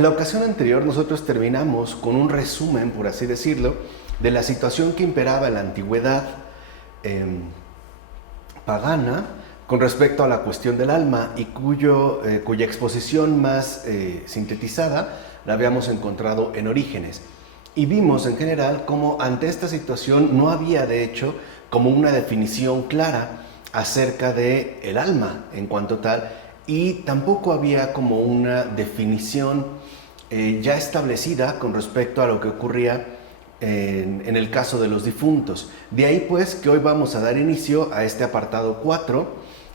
En la ocasión anterior nosotros terminamos con un resumen, por así decirlo, de la situación que imperaba en la antigüedad pagana con respecto a la cuestión del alma y cuya exposición más sintetizada la habíamos encontrado en Orígenes. Y vimos en general cómo ante esta situación no había de hecho como una definición clara acerca del alma en cuanto tal, y tampoco había como una definición ya establecida con respecto a lo que ocurría en el caso de los difuntos. De ahí pues que hoy vamos a dar inicio a este apartado 4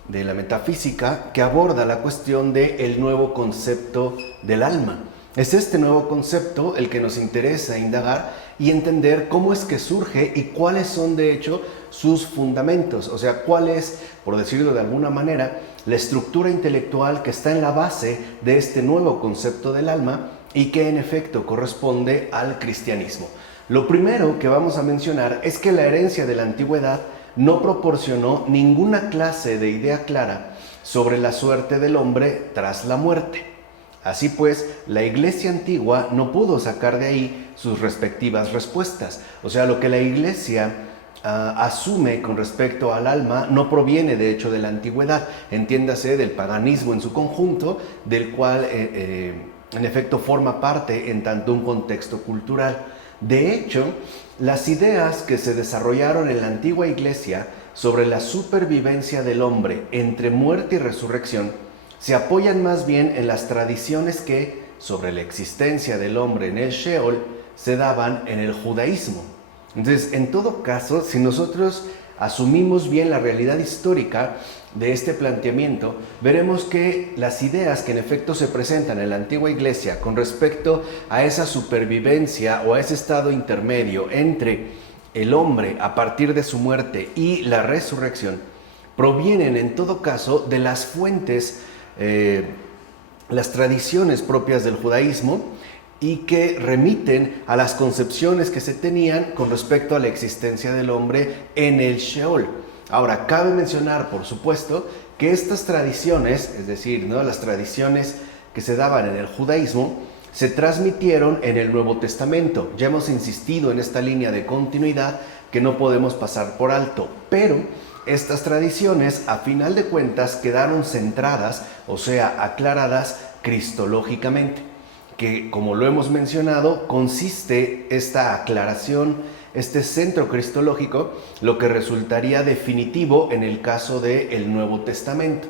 de la metafísica que aborda la cuestión del nuevo concepto del alma. Es este nuevo concepto el que nos interesa indagar y entender cómo es que surge y cuáles son de hecho sus fundamentos, o sea, cuál es, por decirlo de alguna manera, la estructura intelectual que está en la base de este nuevo concepto del alma y que en efecto corresponde al cristianismo. Lo primero que vamos a mencionar es que la herencia de la antigüedad no proporcionó ninguna clase de idea clara sobre la suerte del hombre tras la muerte. Así pues, la Iglesia antigua no pudo sacar de ahí sus respectivas respuestas. O sea, lo que la Iglesia asume con respecto al alma no proviene de hecho de la antigüedad, entiéndase del paganismo en su conjunto, del cual en efecto forma parte en tanto un contexto cultural. De hecho, las ideas que se desarrollaron en la antigua Iglesia sobre la supervivencia del hombre entre muerte y resurrección se apoyan más bien en las tradiciones que, sobre la existencia del hombre en el Sheol, se daban en el judaísmo. Entonces, en todo caso, si nosotros asumimos bien la realidad histórica de este planteamiento, veremos que las ideas que en efecto se presentan en la antigua Iglesia con respecto a esa supervivencia o a ese estado intermedio entre el hombre a partir de su muerte y la resurrección, provienen en todo caso de las fuentes, las tradiciones propias del judaísmo, y que remiten a las concepciones que se tenían con respecto a la existencia del hombre en el Sheol. Ahora, cabe mencionar, por supuesto, que estas tradiciones, es decir, ¿no?, las tradiciones que se daban en el judaísmo, se transmitieron en el Nuevo Testamento. Ya hemos insistido en esta línea de continuidad que no podemos pasar por alto, pero estas tradiciones, a final de cuentas, quedaron centradas, o sea, aclaradas cristológicamente, que, como lo hemos mencionado, consiste esta aclaración, este centro cristológico, lo que resultaría definitivo en el caso del Nuevo Testamento.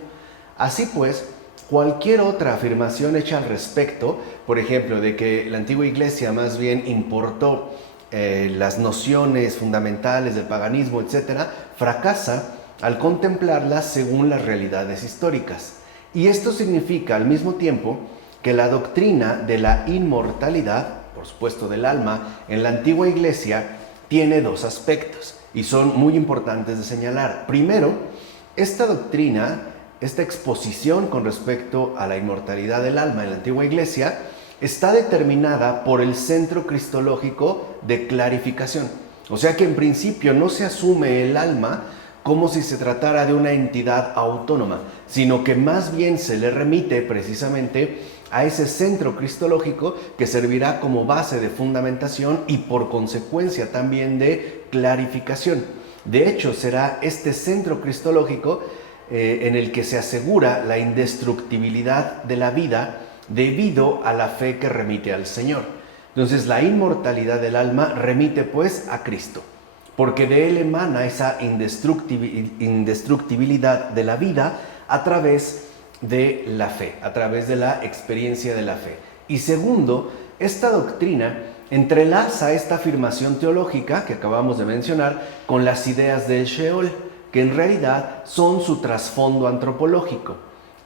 Así pues, cualquier otra afirmación hecha al respecto, por ejemplo, de que la antigua Iglesia más bien importó las nociones fundamentales del paganismo, etc., fracasa al contemplarlas según las realidades históricas. Y esto significa al mismo tiempo que la doctrina de la inmortalidad, por supuesto del alma, en la antigua Iglesia tiene dos aspectos y son muy importantes de señalar. Primero, esta doctrina, esta exposición con respecto a la inmortalidad del alma en la antigua Iglesia está determinada por el centro cristológico de clarificación. O sea que en principio no se asume el alma como si se tratara de una entidad autónoma, sino que más bien se le remite precisamente a ese centro cristológico que servirá como base de fundamentación y por consecuencia también de clarificación. De hecho, será este centro cristológico en el que se asegura la indestructibilidad de la vida debido a la fe que remite al Señor. Entonces, la inmortalidad del alma remite pues a Cristo, porque de Él emana esa indestructibilidad de la vida a través de la fe, a través de la experiencia de la fe. Y segundo, esta doctrina entrelaza esta afirmación teológica que acabamos de mencionar con las ideas del Sheol, que en realidad son su trasfondo antropológico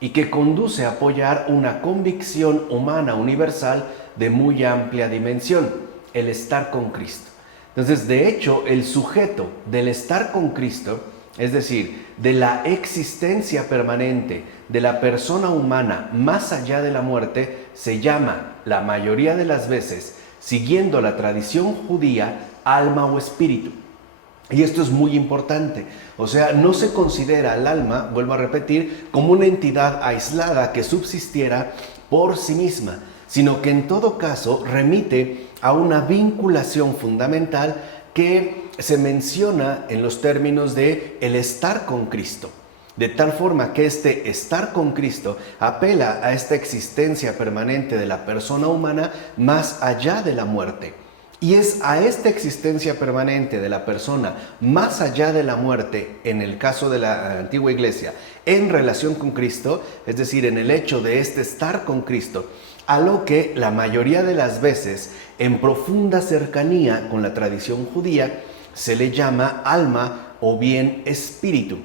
y que conduce a apoyar una convicción humana universal de muy amplia dimensión, el estar con Cristo. Entonces, de hecho, el sujeto del estar con Cristo, es decir, de la existencia permanente de la persona humana más allá de la muerte, se llama, la mayoría de las veces, siguiendo la tradición judía, alma o espíritu. Y esto es muy importante. O sea, no se considera al alma, vuelvo a repetir, como una entidad aislada que subsistiera por sí misma, sino que en todo caso remite a una vinculación fundamental que se menciona en los términos de el estar con Cristo. De tal forma que este estar con Cristo apela a esta existencia permanente de la persona humana más allá de la muerte. Y es a esta existencia permanente de la persona más allá de la muerte, en el caso de la antigua iglesia, en relación con Cristo, es decir, en el hecho de este estar con Cristo, a lo que la mayoría de las veces, en profunda cercanía con la tradición judía, se le llama alma o bien espíritu.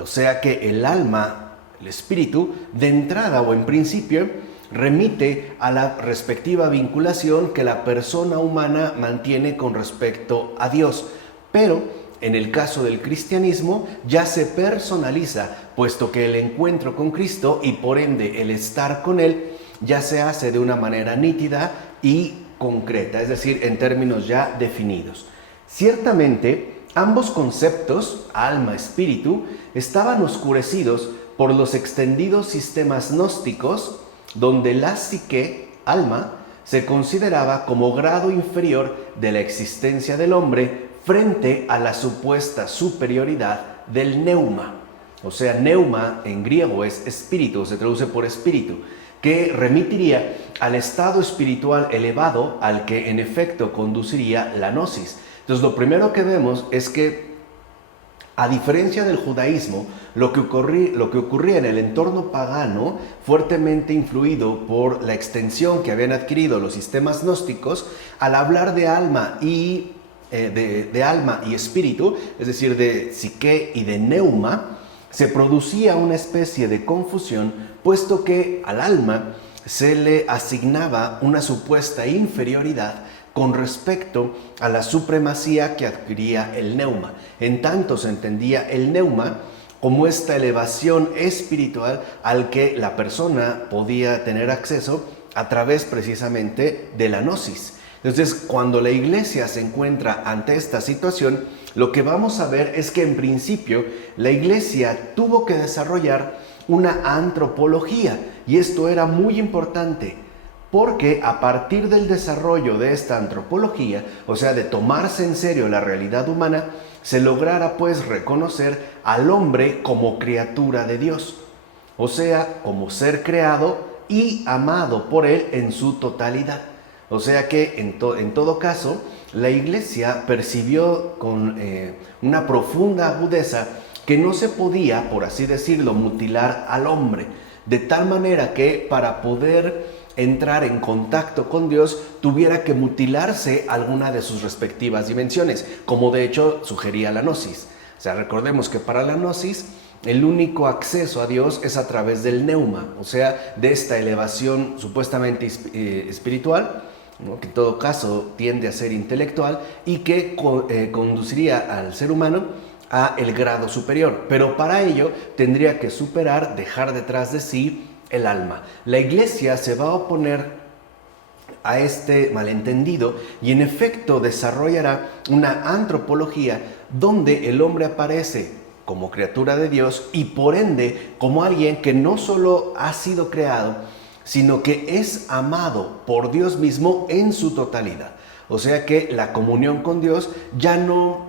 O sea que el alma, el espíritu, de entrada o en principio, remite a la respectiva vinculación que la persona humana mantiene con respecto a Dios. Pero en el caso del cristianismo ya se personaliza, puesto que el encuentro con Cristo y por ende el estar con Él ya se hace de una manera nítida y concreta, es decir, en términos ya definidos. Ciertamente, ambos conceptos, alma, espíritu, estaban oscurecidos por los extendidos sistemas gnósticos, donde la psique, alma, se consideraba como grado inferior de la existencia del hombre frente a la supuesta superioridad del neuma. O sea, neuma en griego es espíritu, se traduce por espíritu, que remitiría al estado espiritual elevado al que en efecto conduciría la gnosis. Entonces, lo primero que vemos es que, a diferencia del judaísmo, lo que ocurría en el entorno pagano, fuertemente influido por la extensión que habían adquirido los sistemas gnósticos, al hablar de alma y de alma y espíritu, es decir, de psique y de neuma, se producía una especie de confusión, puesto que al alma se le asignaba una supuesta inferioridad con respecto a la supremacía que adquiría el neuma. En tanto se entendía el neuma como esta elevación espiritual al que la persona podía tener acceso a través precisamente de la gnosis. Entonces, cuando la iglesia se encuentra ante esta situación, lo que vamos a ver es que en principio la iglesia tuvo que desarrollar una antropología, y esto era muy importante, porque a partir del desarrollo de esta antropología, o sea, de tomarse en serio la realidad humana, se lograra pues reconocer al hombre como criatura de Dios, o sea, como ser creado y amado por Él en su totalidad. O sea que en todo caso, la iglesia percibió con una profunda agudeza que no se podía, por así decirlo, mutilar al hombre, de tal manera que para poder entrar en contacto con Dios tuviera que mutilarse alguna de sus respectivas dimensiones, como de hecho sugería la gnosis. O sea, recordemos que para la gnosis el único acceso a Dios es a través del neuma, o sea, de esta elevación supuestamente espiritual, ¿no? Que en todo caso tiende a ser intelectual y que conduciría al ser humano a el grado superior, pero para ello tendría que superar, dejar detrás de sí el alma. La iglesia se va a oponer a este malentendido y en efecto desarrollará una antropología donde el hombre aparece como criatura de Dios y por ende como alguien que no solo ha sido creado, sino que es amado por Dios mismo en su totalidad. O sea que la comunión con Dios ya no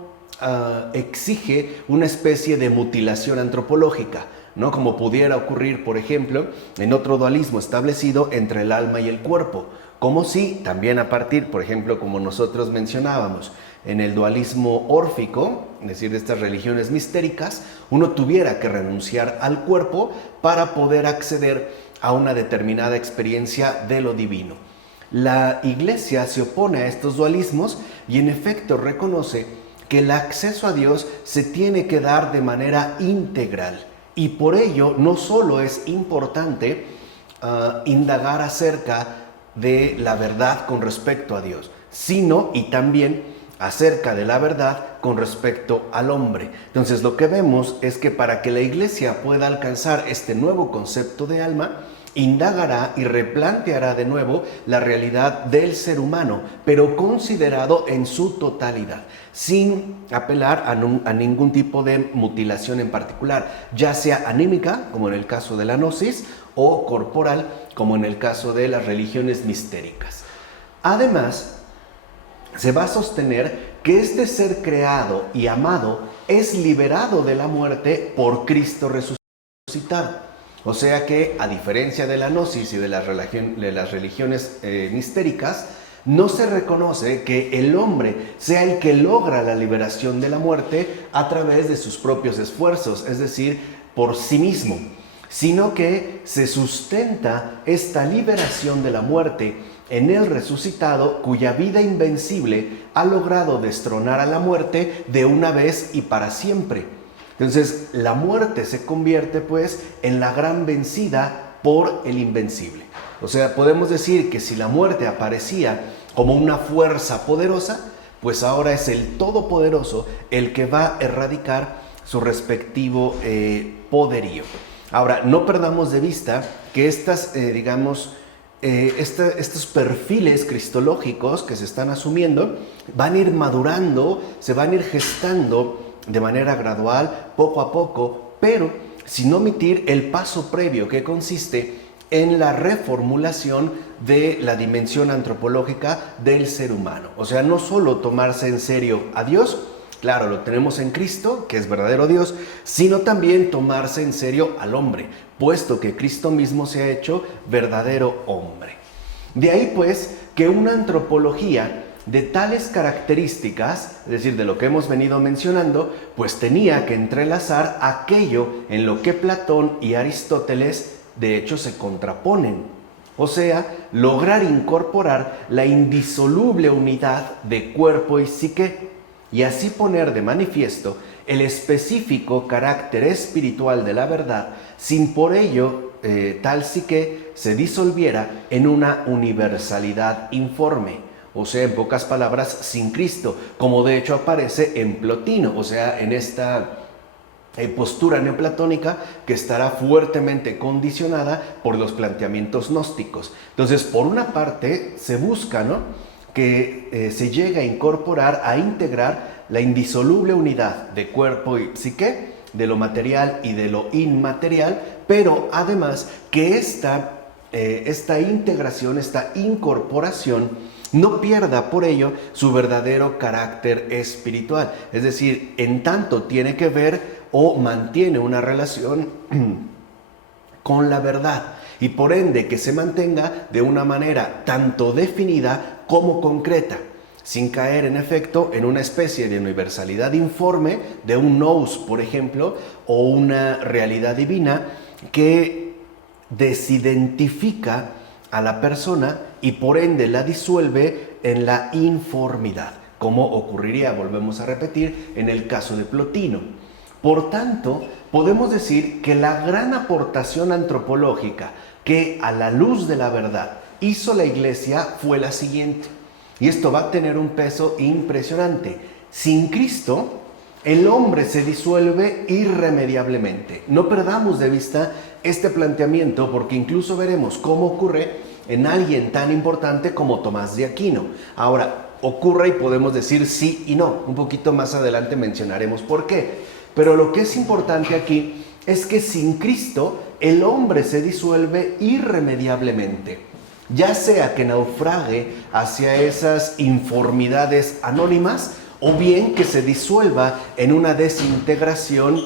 exige una especie de mutilación antropológica, ¿no? Como pudiera ocurrir, por ejemplo, en otro dualismo establecido entre el alma y el cuerpo, como si también a partir, por ejemplo, como nosotros mencionábamos, en el dualismo órfico, es decir, de estas religiones mistéricas, uno tuviera que renunciar al cuerpo para poder acceder a una determinada experiencia de lo divino. La iglesia se opone a estos dualismos y en efecto reconoce que el acceso a Dios se tiene que dar de manera integral. Y por ello no solo es importante indagar acerca de la verdad con respecto a Dios, sino y también acerca de la verdad con respecto al hombre. Entonces lo que vemos es que para que la iglesia pueda alcanzar este nuevo concepto de alma, indagará y replanteará de nuevo la realidad del ser humano, pero considerado en su totalidad, sin apelar a ningún tipo de mutilación en particular, ya sea anímica, como en el caso de la gnosis, o corporal, como en el caso de las religiones mistéricas. Además, se va a sostener que este ser creado y amado es liberado de la muerte por Cristo resucitado. O sea que, a diferencia de la gnosis y de las religiones mistéricas, no se reconoce que el hombre sea el que logra la liberación de la muerte a través de sus propios esfuerzos, es decir, por sí mismo, sino que se sustenta esta liberación de la muerte en el resucitado, cuya vida invencible ha logrado destronar a la muerte de una vez y para siempre. Entonces, la muerte se convierte pues en la gran vencida por el invencible. O sea, podemos decir que si la muerte aparecía como una fuerza poderosa, pues ahora es el Todopoderoso el que va a erradicar su respectivo poderío. Ahora, no perdamos de vista que estos perfiles cristológicos que se están asumiendo van a ir madurando, se van a ir gestando de manera gradual, poco a poco, pero sin omitir el paso previo que consiste en la reformulación de la dimensión antropológica del ser humano. O sea, no solo tomarse en serio a Dios, claro, lo tenemos en Cristo, que es verdadero Dios, sino también tomarse en serio al hombre, puesto que Cristo mismo se ha hecho verdadero hombre. De ahí pues que una antropología de tales características, es decir, de lo que hemos venido mencionando, pues tenía que entrelazar aquello en lo que Platón y Aristóteles de hecho se contraponen. O sea, lograr incorporar la indisoluble unidad de cuerpo y psique, y así poner de manifiesto el específico carácter espiritual de la verdad, sin por ello tal psique se disolviera en una universalidad informe. O sea, en pocas palabras, sin Cristo, como de hecho aparece en Plotino, o sea, en esta postura neoplatónica que estará fuertemente condicionada por los planteamientos gnósticos. Entonces, por una parte, se busca, ¿no?, que se llegue a incorporar, a integrar la indisoluble unidad de cuerpo y psique, de lo material y de lo inmaterial, pero además que esta integración, esta incorporación, no pierda por ello su verdadero carácter espiritual. Es decir, en tanto tiene que ver o mantiene una relación con la verdad, y por ende que se mantenga de una manera tanto definida como concreta, sin caer en efecto en una especie de universalidad informe de un nous, por ejemplo, o una realidad divina que desidentifica a la persona y por ende la disuelve en la informidad, como ocurriría, volvemos a repetir, en el caso de Plotino. Por tanto, podemos decir que la gran aportación antropológica que a la luz de la verdad hizo la Iglesia fue la siguiente, y esto va a tener un peso impresionante. Sin Cristo, el hombre se disuelve irremediablemente. No perdamos de vista este planteamiento, porque incluso veremos cómo ocurre en alguien tan importante como Tomás de Aquino. Ahora, ocurre y podemos decir sí y no. Un poquito más adelante mencionaremos por qué. Pero lo que es importante aquí es que sin Cristo el hombre se disuelve irremediablemente, ya sea que naufrague hacia esas informidades anónimas o bien que se disuelva en una desintegración,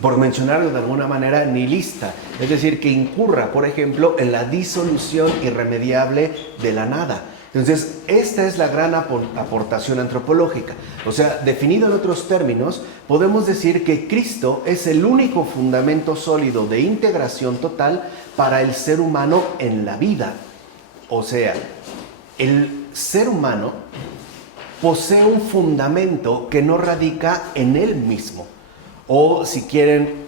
por mencionarlo de alguna manera, nihilista, es decir, que incurra, por ejemplo, en la disolución irremediable de la nada. Entonces, esta es la gran aportación antropológica. O sea, definido en otros términos, podemos decir que Cristo es el único fundamento sólido de integración total para el ser humano en la vida. O sea, el ser humano posee un fundamento que no radica en él mismo. O, si quieren,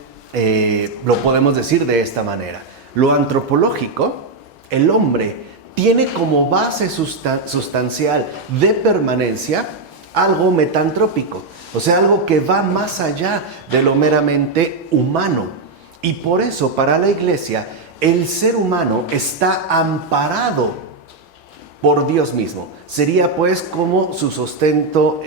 lo podemos decir de esta manera. Lo antropológico, el hombre tiene como base sustancial de permanencia algo metantrópico, o sea, algo que va más allá de lo meramente humano. Y por eso, para la Iglesia, el ser humano está amparado por Dios mismo. Sería pues como su sustento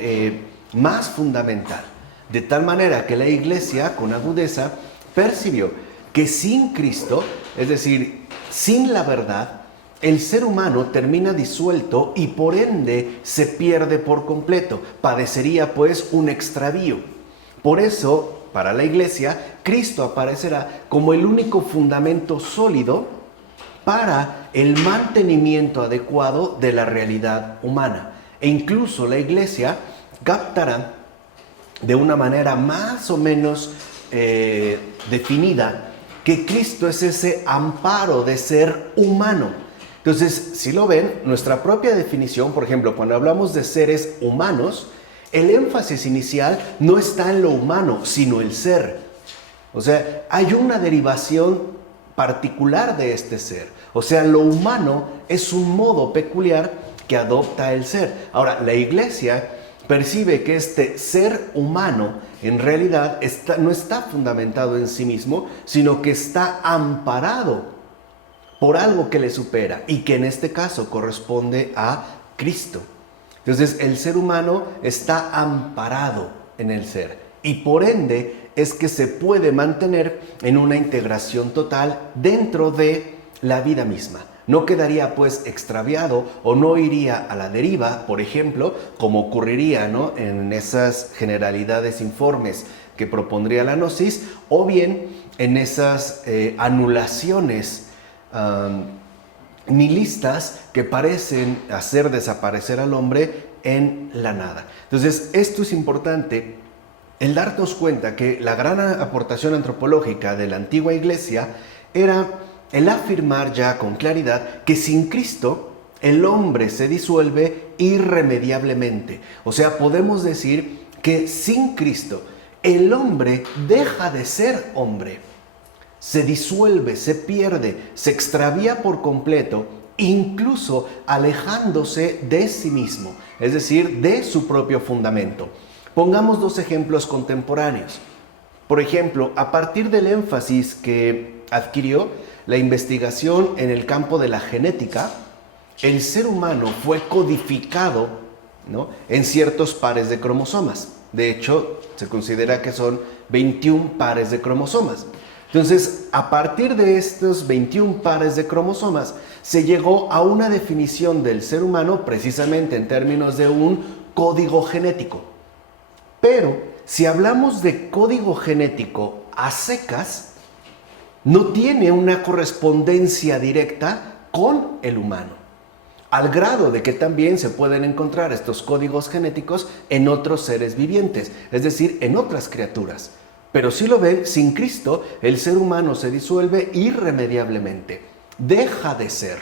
más fundamental. De tal manera que la Iglesia, con agudeza, percibió que sin Cristo, es decir, sin la verdad, el ser humano termina disuelto y por ende se pierde por completo. Padecería pues un extravío. Por eso, para la Iglesia, Cristo aparecerá como el único fundamento sólido para el mantenimiento adecuado de la realidad humana. E incluso la Iglesia captará de una manera más o menos definida que Cristo es ese amparo de ser humano. Entonces, si lo ven, nuestra propia definición, por ejemplo, cuando hablamos de seres humanos, el énfasis inicial no está en lo humano, sino el ser. O sea, hay una derivación particular de este ser. O sea, lo humano es un modo peculiar que adopta el ser. Ahora, la Iglesia percibe que este ser humano en realidad no está fundamentado en sí mismo, sino que está amparado por algo que le supera y que en este caso corresponde a Cristo. Entonces el ser humano está amparado en el ser y por ende es que se puede mantener en una integración total dentro de la vida misma. No quedaría pues extraviado o no iría a la deriva, por ejemplo, como ocurriría, ¿no?, en esas generalidades informes que propondría la gnosis, o bien en esas anulaciones nihilistas que parecen hacer desaparecer al hombre en la nada. Entonces, esto es importante, el darnos cuenta que la gran aportación antropológica de la antigua Iglesia era el afirmar ya con claridad que sin Cristo el hombre se disuelve irremediablemente. O sea, podemos decir que sin Cristo el hombre deja de ser hombre. Se disuelve, se pierde, se extravía por completo, incluso alejándose de sí mismo, es decir, de su propio fundamento. Pongamos dos ejemplos contemporáneos. Por ejemplo, a partir del énfasis que adquirió la investigación en el campo de la genética, el ser humano fue codificado, ¿no?, en ciertos pares de cromosomas. De hecho, se considera que son 21 pares de cromosomas. Entonces, a partir de estos 21 pares de cromosomas, se llegó a una definición del ser humano precisamente en términos de un código genético. Pero, si hablamos de código genético a secas, no tiene una correspondencia directa con el humano, al grado de que también se pueden encontrar estos códigos genéticos en otros seres vivientes, es decir, en otras criaturas. Pero si lo ven, sin Cristo, el ser humano se disuelve irremediablemente, deja de ser,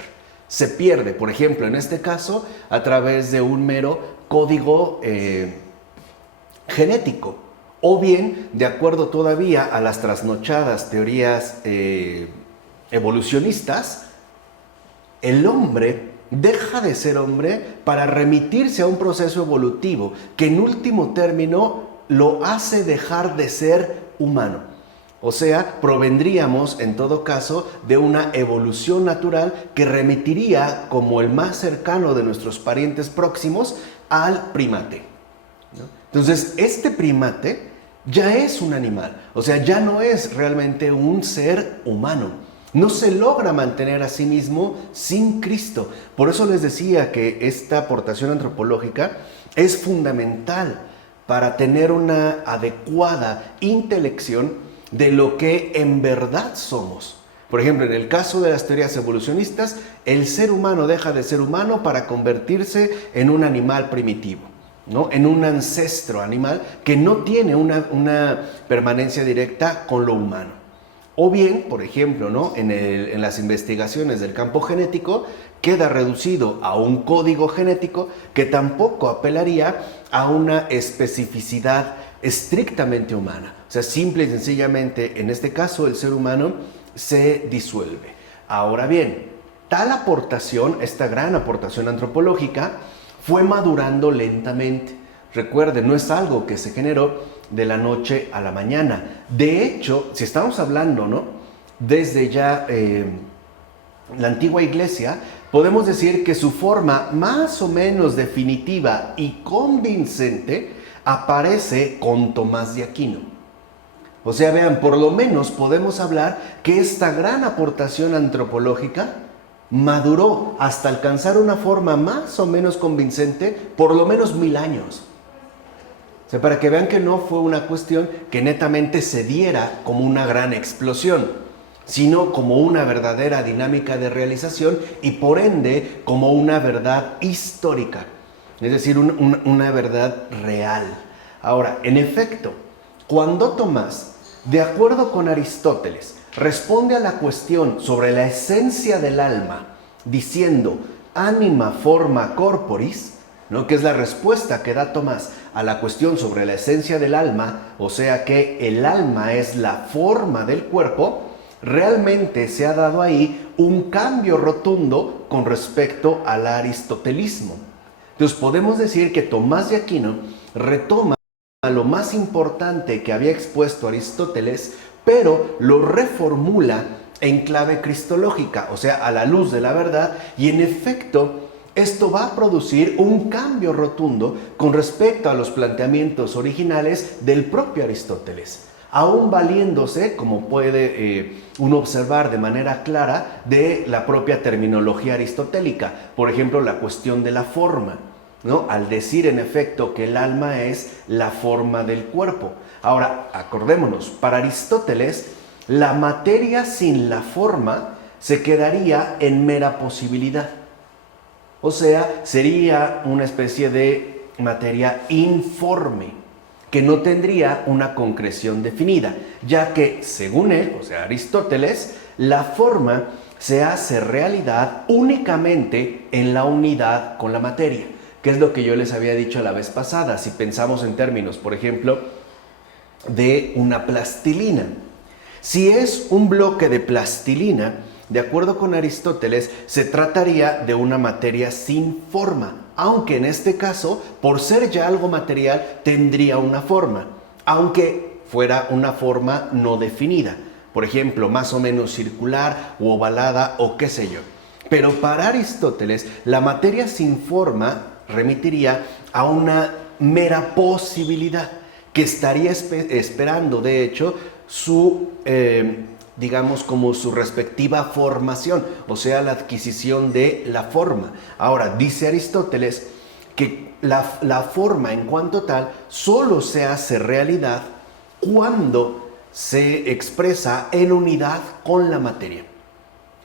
se pierde, por ejemplo, en este caso, a través de un mero código genético, o bien, de acuerdo todavía a las trasnochadas teorías evolucionistas, el hombre deja de ser hombre para remitirse a un proceso evolutivo que en último término lo hace dejar de ser humano. O sea, provendríamos en todo caso de una evolución natural que remitiría como el más cercano de nuestros parientes próximos al primate, ¿no? Entonces, este primate ya es un animal, o sea, ya no es realmente un ser humano. No se logra mantener a sí mismo sin Cristo. Por eso les decía que esta aportación antropológica es fundamental para tener una adecuada intelección de lo que en verdad somos. Por ejemplo, en el caso de las teorías evolucionistas, el ser humano deja de ser humano para convertirse en un animal primitivo, ¿no?, en un ancestro animal que no tiene una permanencia directa con lo humano. O bien, por ejemplo, ¿no?, en las investigaciones del campo genético, queda reducido a un código genético que tampoco apelaría a una especificidad estrictamente humana. O sea, simple y sencillamente, en este caso, el ser humano se disuelve. Ahora bien, tal aportación, esta gran aportación antropológica, fue madurando lentamente. Recuerden, no es algo que se generó de la noche a la mañana. De hecho, si estamos hablando, ¿no?, desde ya la antigua Iglesia, podemos decir que su forma más o menos definitiva y convincente aparece con Tomás de Aquino. O sea, vean, por lo menos podemos hablar que esta gran aportación antropológica maduró hasta alcanzar una forma más o menos convincente por lo menos 1000 años. O sea, para que vean que no fue una cuestión que netamente se diera como una gran explosión, sino como una verdadera dinámica de realización y por ende como una verdad histórica, es decir, una verdad real. Ahora, en efecto, cuando Tomás, de acuerdo con Aristóteles, responde a la cuestión sobre la esencia del alma, diciendo anima forma corporis, ¿no?, que es la respuesta que da Tomás a la cuestión sobre la esencia del alma, o sea que el alma es la forma del cuerpo, realmente se ha dado ahí un cambio rotundo con respecto al aristotelismo. Entonces podemos decir que Tomás de Aquino retoma lo más importante que había expuesto Aristóteles, pero lo reformula en clave cristológica, o sea, a la luz de la verdad, y en efecto esto va a producir un cambio rotundo con respecto a los planteamientos originales del propio Aristóteles, aún valiéndose, como puede uno observar de manera clara, de la propia terminología aristotélica. Por ejemplo, la cuestión de la forma, ¿no?, al decir en efecto que el alma es la forma del cuerpo. Ahora, acordémonos, para Aristóteles, la materia sin la forma se quedaría en mera posibilidad. O sea, sería una especie de materia informe, que no tendría una concreción definida, ya que, según él, o sea, Aristóteles, la forma se hace realidad únicamente en la unidad con la materia, que es lo que yo les había dicho la vez pasada. Si pensamos en términos, por ejemplo, de una plastilina. Si es un bloque de plastilina, de acuerdo con Aristóteles, se trataría de una materia sin forma, aunque en este caso, por ser ya algo material, tendría una forma, aunque fuera una forma no definida, por ejemplo, más o menos circular o ovalada o qué sé yo. Pero para Aristóteles, la materia sin forma remitiría a una mera posibilidad, que estaría esperando, de hecho, su digamos, como su respectiva formación, o sea, la adquisición de la forma. Ahora, dice Aristóteles que la forma en cuanto tal solo se hace realidad cuando se expresa en unidad con la materia.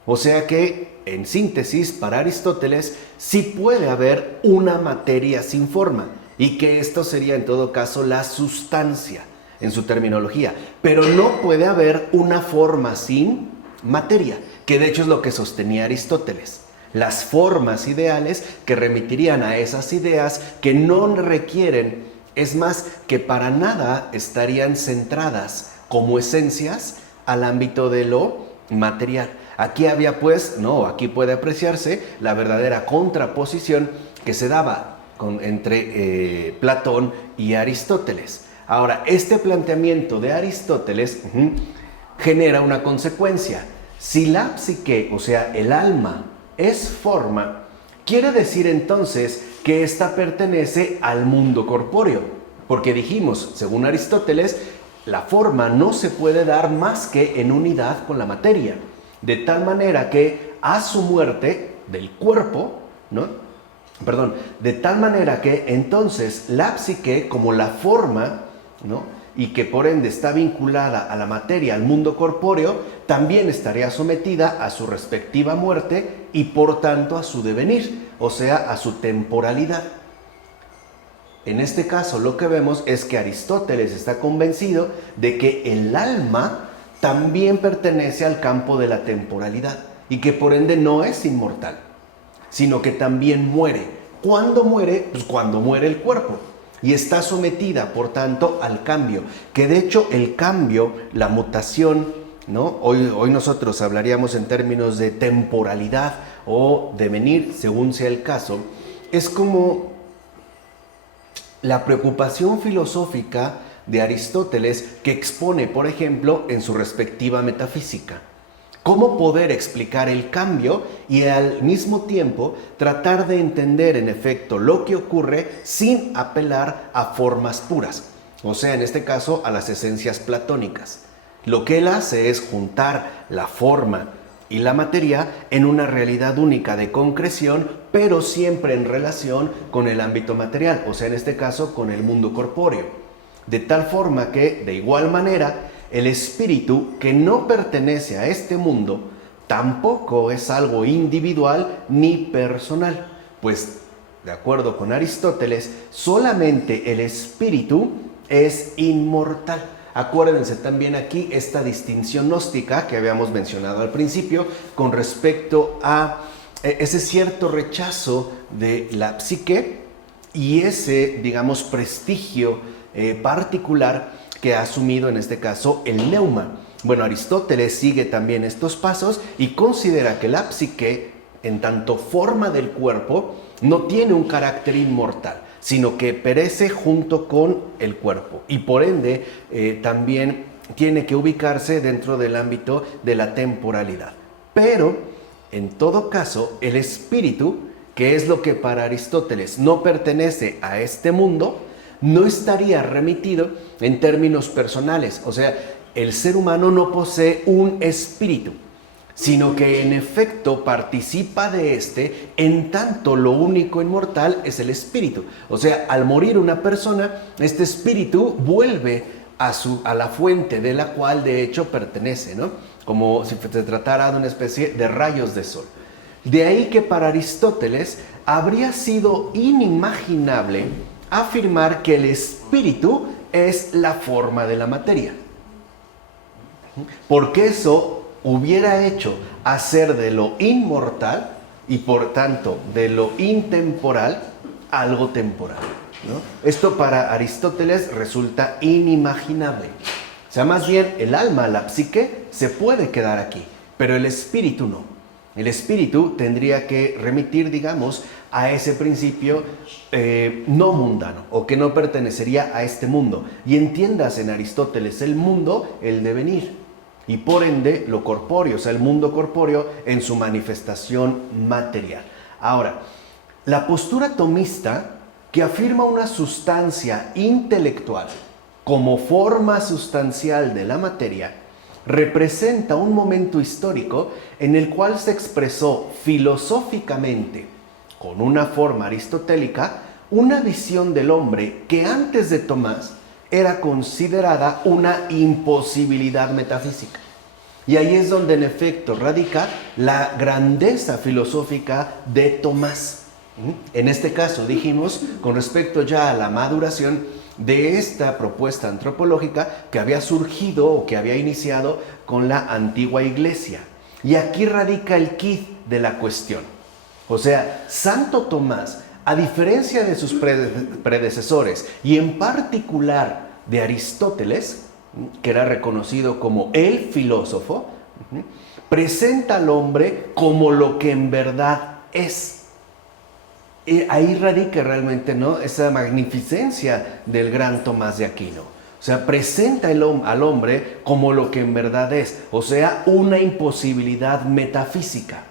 O sea que, en síntesis, para Aristóteles sí puede haber una materia sin forma, y que esto sería en todo caso la sustancia en su terminología, pero no puede haber una forma sin materia, que de hecho es lo que sostenía Aristóteles. Las formas ideales que remitirían a esas ideas que no requieren, es más, que para nada estarían centradas como esencias al ámbito de lo material. Aquí había pues, aquí puede apreciarse la verdadera contraposición que se daba entre Platón y Aristóteles. Ahora, este planteamiento de Aristóteles genera una consecuencia. Si la psique, o sea, el alma, es forma, quiere decir entonces que ésta pertenece al mundo corpóreo, porque dijimos, según Aristóteles, la forma no se puede dar más que en unidad con la materia, de tal manera que a su muerte del cuerpo, de tal manera que entonces la psique, como la forma, y que por ende está vinculada a la materia, al mundo corpóreo, también estaría sometida a su respectiva muerte y por tanto a su devenir, o sea, a su temporalidad. En este caso lo que vemos es que Aristóteles está convencido de que el alma también pertenece al campo de la temporalidad y que por ende no es inmortal, sino que también muere. ¿Cuándo muere? Pues cuando muere el cuerpo. Y está sometida, por tanto, al cambio. Que de hecho el cambio, la mutación, Hoy nosotros hablaríamos en términos de temporalidad o devenir, según sea el caso. Es como la preocupación filosófica de Aristóteles que expone, por ejemplo, en su respectiva metafísica. ¿Cómo poder explicar el cambio y al mismo tiempo tratar de entender en efecto lo que ocurre sin apelar a formas puras? o sea, en este caso, a las esencias platónicas. Lo que él hace es juntar la forma y la materia en una realidad única de concreción, pero siempre en relación con el ámbito material, o sea, en este caso, con el mundo corpóreo. De tal forma que, de igual manera, el espíritu que no pertenece a este mundo tampoco es algo individual ni personal, pues, de acuerdo con Aristóteles, solamente el espíritu es inmortal. Acuérdense también aquí esta distinción gnóstica que habíamos mencionado al principio con respecto a ese cierto rechazo de la psique y ese, digamos, prestigio particular que ha asumido en este caso el neuma. Bueno, Aristóteles sigue también estos pasos y considera que la psique, en tanto forma del cuerpo, no tiene un carácter inmortal, sino que perece junto con el cuerpo y por ende también tiene que ubicarse dentro del ámbito de la temporalidad. Pero, en todo caso, el espíritu, que es lo que para Aristóteles no pertenece a este mundo, no estaría remitido en términos personales. O sea, el ser humano no posee un espíritu, sino que en efecto participa de este, en tanto lo único inmortal es el espíritu. O sea, al morir una persona, este espíritu vuelve a la fuente de la cual de hecho pertenece, ¿no? Como si se tratara de una especie de rayos de sol. De ahí que para Aristóteles habría sido inimaginable afirmar que el espíritu es la forma de la materia, porque eso hubiera hecho hacer de lo inmortal y por tanto de lo intemporal algo temporal, ¿no? Esto para Aristóteles resulta inimaginable. O sea, más bien el alma, la psique, se puede quedar aquí, pero el espíritu no. El espíritu tendría que remitir, digamos, a ese principio no mundano o que no pertenecería a este mundo. Y entiendas en Aristóteles el mundo, el devenir. Y por ende lo corpóreo, o sea, el mundo corpóreo en su manifestación material. Ahora, la postura tomista que afirma una sustancia intelectual como forma sustancial de la materia, representa un momento histórico en el cual se expresó filosóficamente, con una forma aristotélica, una visión del hombre que antes de Tomás era considerada una imposibilidad metafísica. Y ahí es donde en efecto radica la grandeza filosófica de Tomás. En este caso dijimos, con respecto ya a la maduración de esta propuesta antropológica que había surgido o que había iniciado con la antigua iglesia. Y aquí radica el quid de la cuestión. O sea, Santo Tomás, a diferencia de sus predecesores y en particular de Aristóteles, que era reconocido como el filósofo, presenta al hombre como lo que en verdad es. Y ahí radica realmente, ¿no?, esa magnificencia del gran Tomás de Aquino. O sea, presenta al hombre como lo que en verdad es, o sea, una imposibilidad metafísica.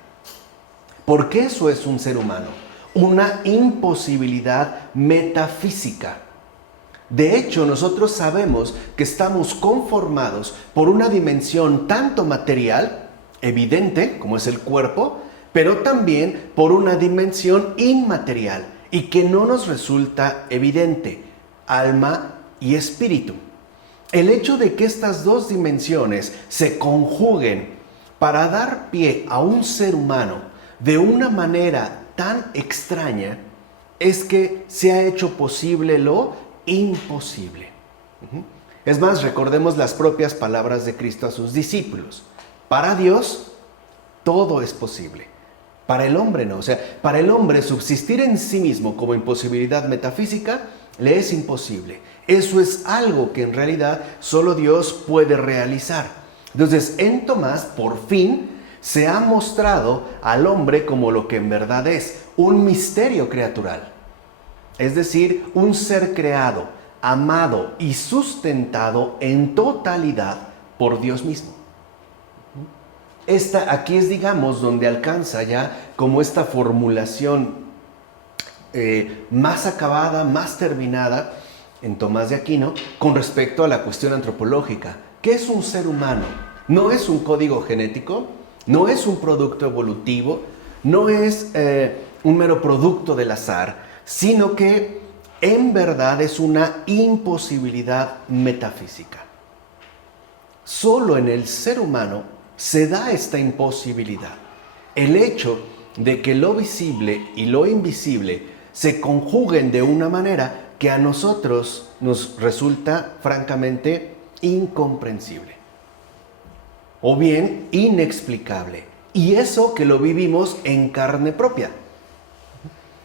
Porque eso es un ser humano, una imposibilidad metafísica. De hecho, nosotros sabemos que estamos conformados por una dimensión tanto material, evidente, como es el cuerpo, pero también por una dimensión inmaterial y que no nos resulta evidente, alma y espíritu. El hecho de que estas dos dimensiones se conjuguen para dar pie a un ser humano de una manera tan extraña es que se ha hecho posible lo imposible. Es más, recordemos las propias palabras de Cristo a sus discípulos. Para Dios todo es posible. Para el hombre no. O sea, para el hombre subsistir en sí mismo como imposibilidad metafísica le es imposible. Eso es algo que en realidad solo Dios puede realizar. Entonces, en Tomás, por fin, se ha mostrado al hombre como lo que en verdad es, un misterio creatural. Es decir, un ser creado, amado y sustentado en totalidad por Dios mismo. Aquí es, digamos, donde alcanza ya como esta formulación más acabada, más terminada, en Tomás de Aquino con respecto a la cuestión antropológica. ¿Qué es un ser humano? No es un código genético, no es un producto evolutivo, no es un mero producto del azar, sino que en verdad es una imposibilidad metafísica. Solo en el ser humano se da esta imposibilidad. El hecho de que lo visible y lo invisible se conjuguen de una manera que a nosotros nos resulta francamente incomprensible o bien inexplicable. Y eso que lo vivimos en carne propia.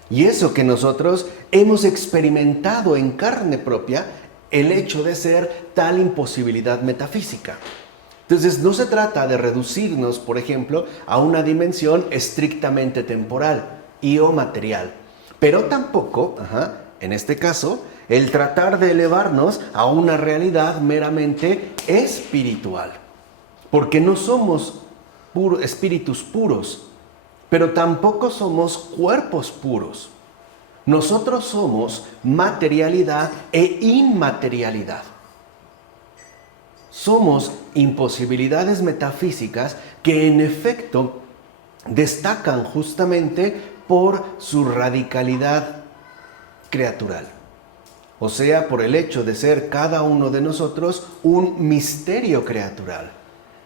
Y eso que nosotros hemos experimentado en carne propia, el hecho de ser tal imposibilidad metafísica. Entonces, no se trata de reducirnos, por ejemplo, a una dimensión estrictamente temporal y o material. Pero tampoco, en este caso, el tratar de elevarnos a una realidad meramente espiritual. Porque no somos espíritus puros, pero tampoco somos cuerpos puros. Nosotros somos materialidad e inmaterialidad. Somos imposibilidades metafísicas que en efecto destacan justamente por su radicalidad creatural. O sea, por el hecho de ser cada uno de nosotros un misterio creatural.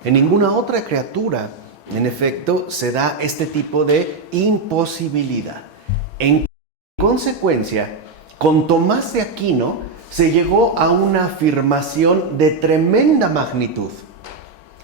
En ninguna otra criatura, en efecto, se da este tipo de imposibilidad. En consecuencia, con Tomás de Aquino se llegó a una afirmación de tremenda magnitud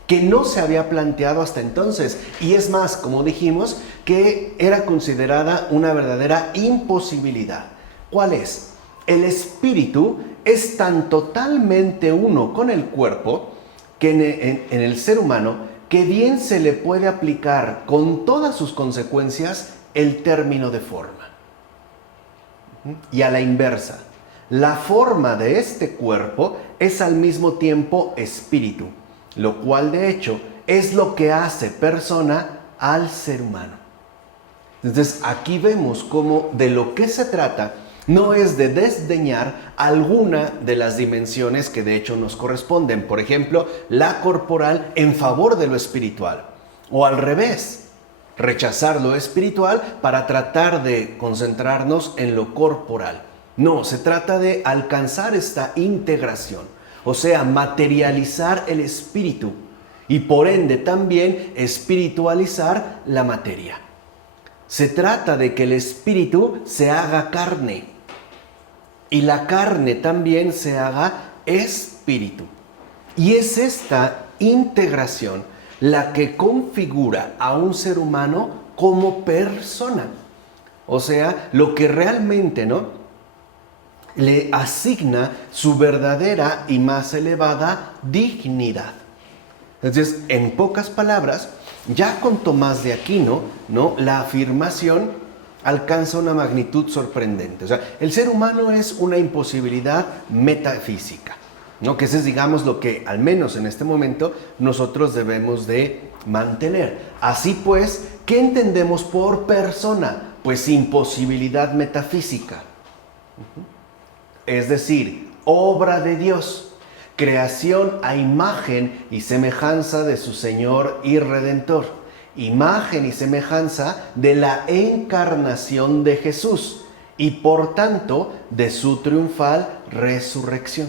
que no se había planteado hasta entonces. Y es más, como dijimos, que era considerada una verdadera imposibilidad. ¿Cuál es? El espíritu es tan totalmente uno con el cuerpo que en el ser humano que bien se le puede aplicar con todas sus consecuencias el término de forma. Y a la inversa, la forma de este cuerpo es al mismo tiempo espíritu, lo cual de hecho es lo que hace persona al ser humano. Entonces aquí vemos cómo de lo que se trata no es de desdeñar alguna de las dimensiones que de hecho nos corresponden. Por ejemplo, la corporal en favor de lo espiritual. O al revés, rechazar lo espiritual para tratar de concentrarnos en lo corporal. No, se trata de alcanzar esta integración. O sea, materializar el espíritu y por ende también espiritualizar la materia. Se trata de que el espíritu se haga carne. Y la carne también se haga espíritu. Y es esta integración la que configura a un ser humano como persona. O sea, lo que realmente, le asigna su verdadera y más elevada dignidad. Entonces, en pocas palabras, ya con Tomás de Aquino, la afirmación alcanza una magnitud sorprendente. O sea, el ser humano es una imposibilidad metafísica, que ese es, digamos, lo que al menos en este momento nosotros debemos de mantener. Así pues, ¿qué entendemos por persona? Pues imposibilidad metafísica. Es decir, obra de Dios, creación a imagen y semejanza de su Señor y Redentor. Imagen y semejanza de la encarnación de Jesús y por tanto de su triunfal resurrección.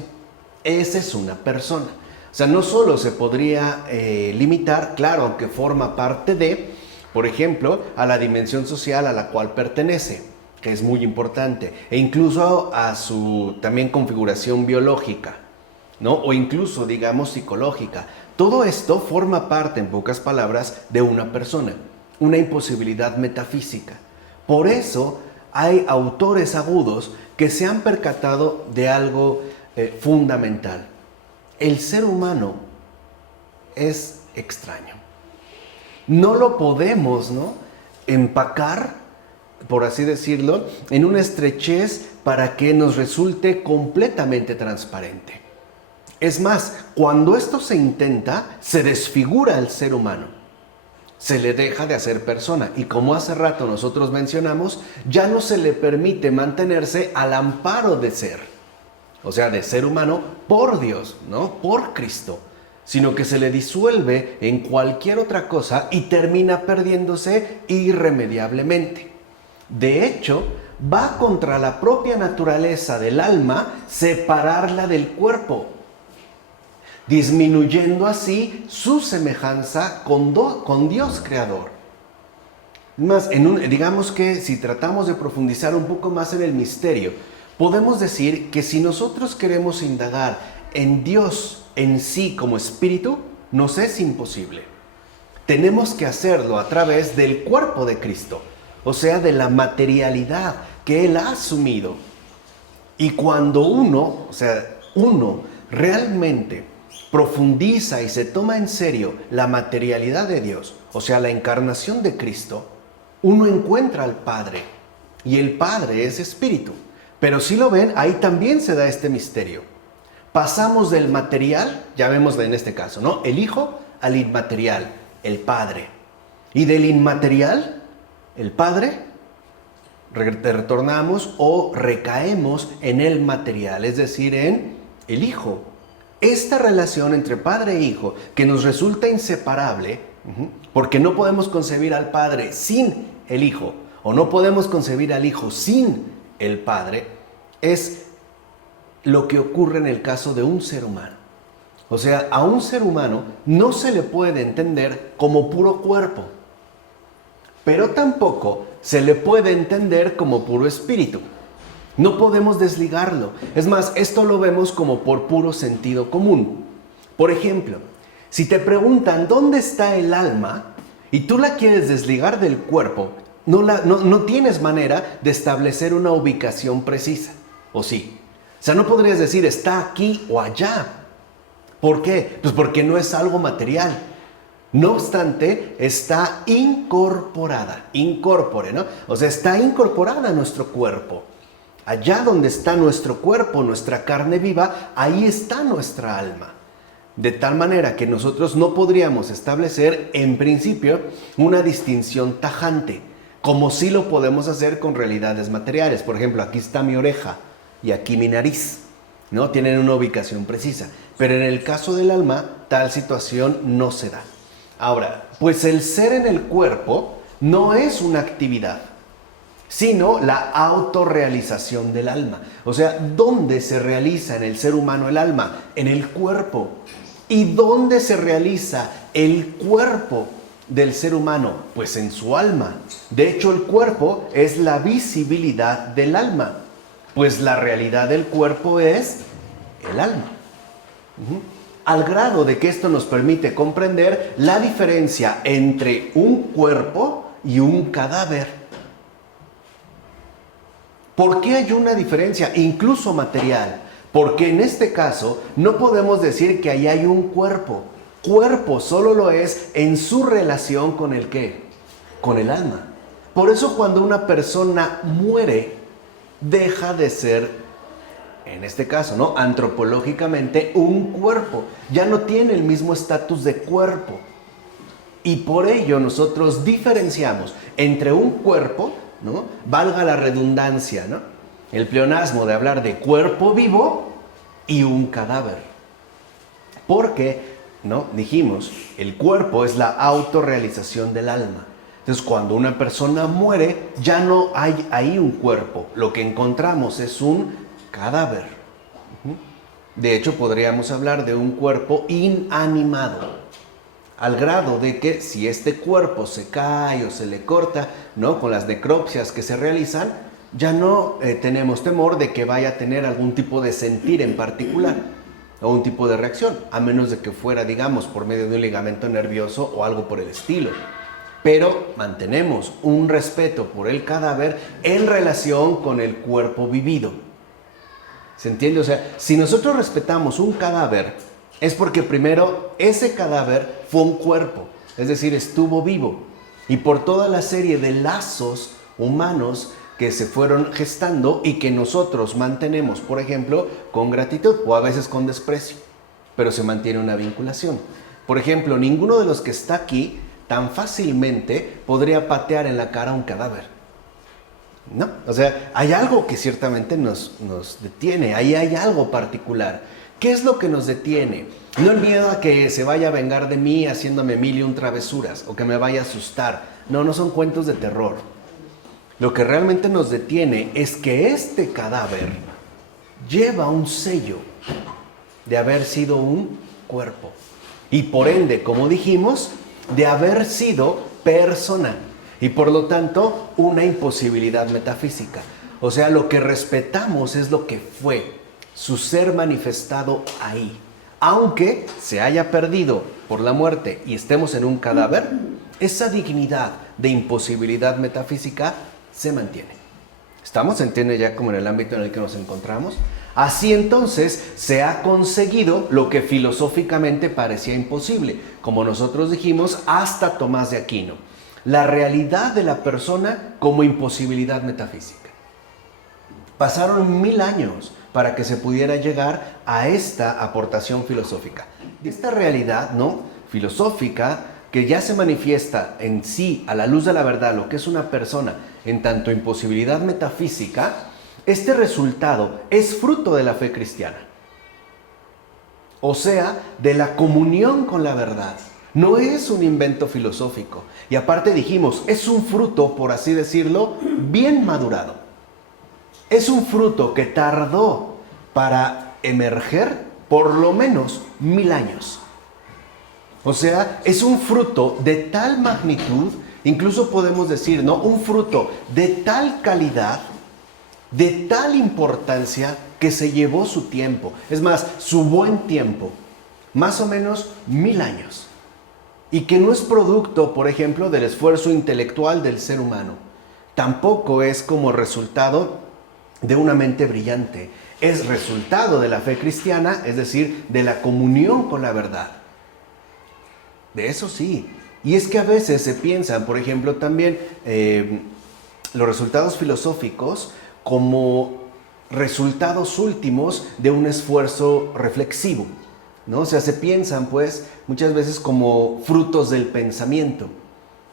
Esa es una persona. O sea, no solo se podría limitar, claro, aunque forma parte de, por ejemplo, a la dimensión social a la cual pertenece, que es muy importante, e incluso a su también configuración biológica, o incluso, digamos, psicológica. Todo esto forma parte, en pocas palabras, de una persona, una imposibilidad metafísica. Por eso hay autores agudos que se han percatado de algo fundamental. El ser humano es extraño. No lo podemos, empacar, por así decirlo, en una estrechez para que nos resulte completamente transparente. Es más, cuando esto se intenta, se desfigura al ser humano. Se le deja de hacer persona. Y como hace rato nosotros mencionamos, ya no se le permite mantenerse al amparo de ser. o sea, de ser humano por Dios, ¿no? Por Cristo, sino que se le disuelve en cualquier otra cosa y termina perdiéndose irremediablemente. De hecho, va contra la propia naturaleza del alma separarla del cuerpo, disminuyendo así su semejanza con Dios creador. Más, digamos que si tratamos de profundizar un poco más en el misterio, podemos decir que si nosotros queremos indagar en Dios en sí como espíritu, nos es imposible. Tenemos que hacerlo a través del cuerpo de Cristo, o sea, de la materialidad que Él ha asumido. Y cuando uno realmente profundiza y se toma en serio la materialidad de Dios, o sea, la encarnación de Cristo, uno encuentra al Padre, y el Padre es espíritu. Pero si lo ven, ahí también se da este misterio. Pasamos del material, ya vemos en este caso, ¿no? El Hijo al inmaterial, el Padre. Y del inmaterial, el Padre, retornamos o recaemos en el material, es decir, en el Hijo. Esta relación entre Padre e Hijo, que nos resulta inseparable, porque no podemos concebir al Padre sin el Hijo, o no podemos concebir al Hijo sin el Padre, es lo que ocurre en el caso de un ser humano. O sea, a un ser humano no se le puede entender como puro cuerpo, pero tampoco se le puede entender como puro espíritu. No podemos desligarlo. Es más, esto lo vemos como por puro sentido común. Por ejemplo, si te preguntan dónde está el alma y tú la quieres desligar del cuerpo, no tienes manera de establecer una ubicación precisa, ¿o sí? O sea, no podrías decir está aquí o allá. ¿Por qué? Pues porque no es algo material. No obstante, está incorporada, ¿no? O sea, está incorporada a nuestro cuerpo. Allá donde está nuestro cuerpo, nuestra carne viva, ahí está nuestra alma. De tal manera que nosotros no podríamos establecer, en principio, una distinción tajante, como sí lo podemos hacer con realidades materiales. Por ejemplo, aquí está mi oreja y aquí mi nariz, ¿no? Tienen una ubicación precisa. Pero en el caso del alma, tal situación no se da. Ahora, pues el ser en el cuerpo no es una actividad, sino la autorrealización del alma. O sea, ¿dónde se realiza en el ser humano el alma? En el cuerpo. ¿Y dónde se realiza el cuerpo del ser humano? Pues en su alma. De hecho, el cuerpo es la visibilidad del alma, pues la realidad del cuerpo es el alma. Al grado de que esto nos permite comprender la diferencia entre un cuerpo y un cadáver. ¿Por qué hay una diferencia, incluso material? Porque en este caso no podemos decir que ahí hay un cuerpo. Cuerpo solo lo es en su relación con el ¿qué? Con el alma. Por eso cuando una persona muere, deja de ser, en este caso, ¿no? Antropológicamente, un cuerpo. Ya no tiene el mismo estatus de cuerpo. Y por ello nosotros diferenciamos entre un cuerpo, ¿no? Valga la redundancia, ¿no? El pleonasmo de hablar de cuerpo vivo y un cadáver. Porque, ¿no? Dijimos, el cuerpo es la autorrealización del alma. Entonces, cuando una persona muere, ya no hay ahí un cuerpo. Lo que encontramos es un cadáver. De hecho, podríamos hablar de un cuerpo inanimado, al grado de que si este cuerpo se cae o se le corta, ¿no? Con las necropsias que se realizan, ya no tenemos temor de que vaya a tener algún tipo de sentir en particular o un tipo de reacción, a menos de que fuera, digamos, por medio de un ligamento nervioso o algo por el estilo. Pero mantenemos un respeto por el cadáver en relación con el cuerpo vivido. ¿Se entiende? O sea, si nosotros respetamos un cadáver, es porque primero ese cadáver fue un cuerpo, es decir, estuvo vivo. Y por toda la serie de lazos humanos que se fueron gestando y que nosotros mantenemos, por ejemplo, con gratitud o a veces con desprecio, pero se mantiene una vinculación. Por ejemplo, ninguno de los que está aquí tan fácilmente podría patear en la cara a un cadáver. ¿no? O sea, hay algo que ciertamente nos detiene, ahí hay algo particular. ¿Qué es lo que nos detiene? No el miedo a que se vaya a vengar de mí haciéndome mil y un travesuras o que me vaya a asustar. No, no son cuentos de terror. Lo que realmente nos detiene es que este cadáver lleva un sello de haber sido un cuerpo y por ende, como dijimos, de haber sido persona y por lo tanto una imposibilidad metafísica. O sea, lo que respetamos es lo que fue, su ser manifestado ahí. Aunque se haya perdido por la muerte y estemos en un cadáver, esa dignidad de imposibilidad metafísica se mantiene. ¿Estamos? ¿Entiende ya como en el ámbito en el que nos encontramos? Así entonces se ha conseguido lo que filosóficamente parecía imposible, como nosotros dijimos, hasta Tomás de Aquino. La realidad de la persona como imposibilidad metafísica. Pasaron 1000 años para que se pudiera llegar a esta aportación filosófica. Esta realidad, ¿no?, filosófica, que ya se manifiesta en sí, a la luz de la verdad, lo que es una persona, en tanto imposibilidad metafísica, este resultado es fruto de la fe cristiana. O sea, de la comunión con la verdad. No es un invento filosófico. Y aparte dijimos, es un fruto, por así decirlo, bien madurado. Es un fruto que tardó para emerger por lo menos 1000 años. O sea, es un fruto de tal magnitud, incluso podemos decir, ¿no?, un fruto de tal calidad, de tal importancia, que se llevó su tiempo. Es más, su buen tiempo, más o menos 1000 años. Y que no es producto, por ejemplo, del esfuerzo intelectual del ser humano. Tampoco es como resultado de una mente brillante. Es resultado de la fe cristiana, es decir, de la comunión con la verdad. De eso sí. Y es que a veces se piensan, por ejemplo, también los resultados filosóficos como resultados últimos de un esfuerzo reflexivo, ¿no? O sea, se piensan pues muchas veces como frutos del pensamiento.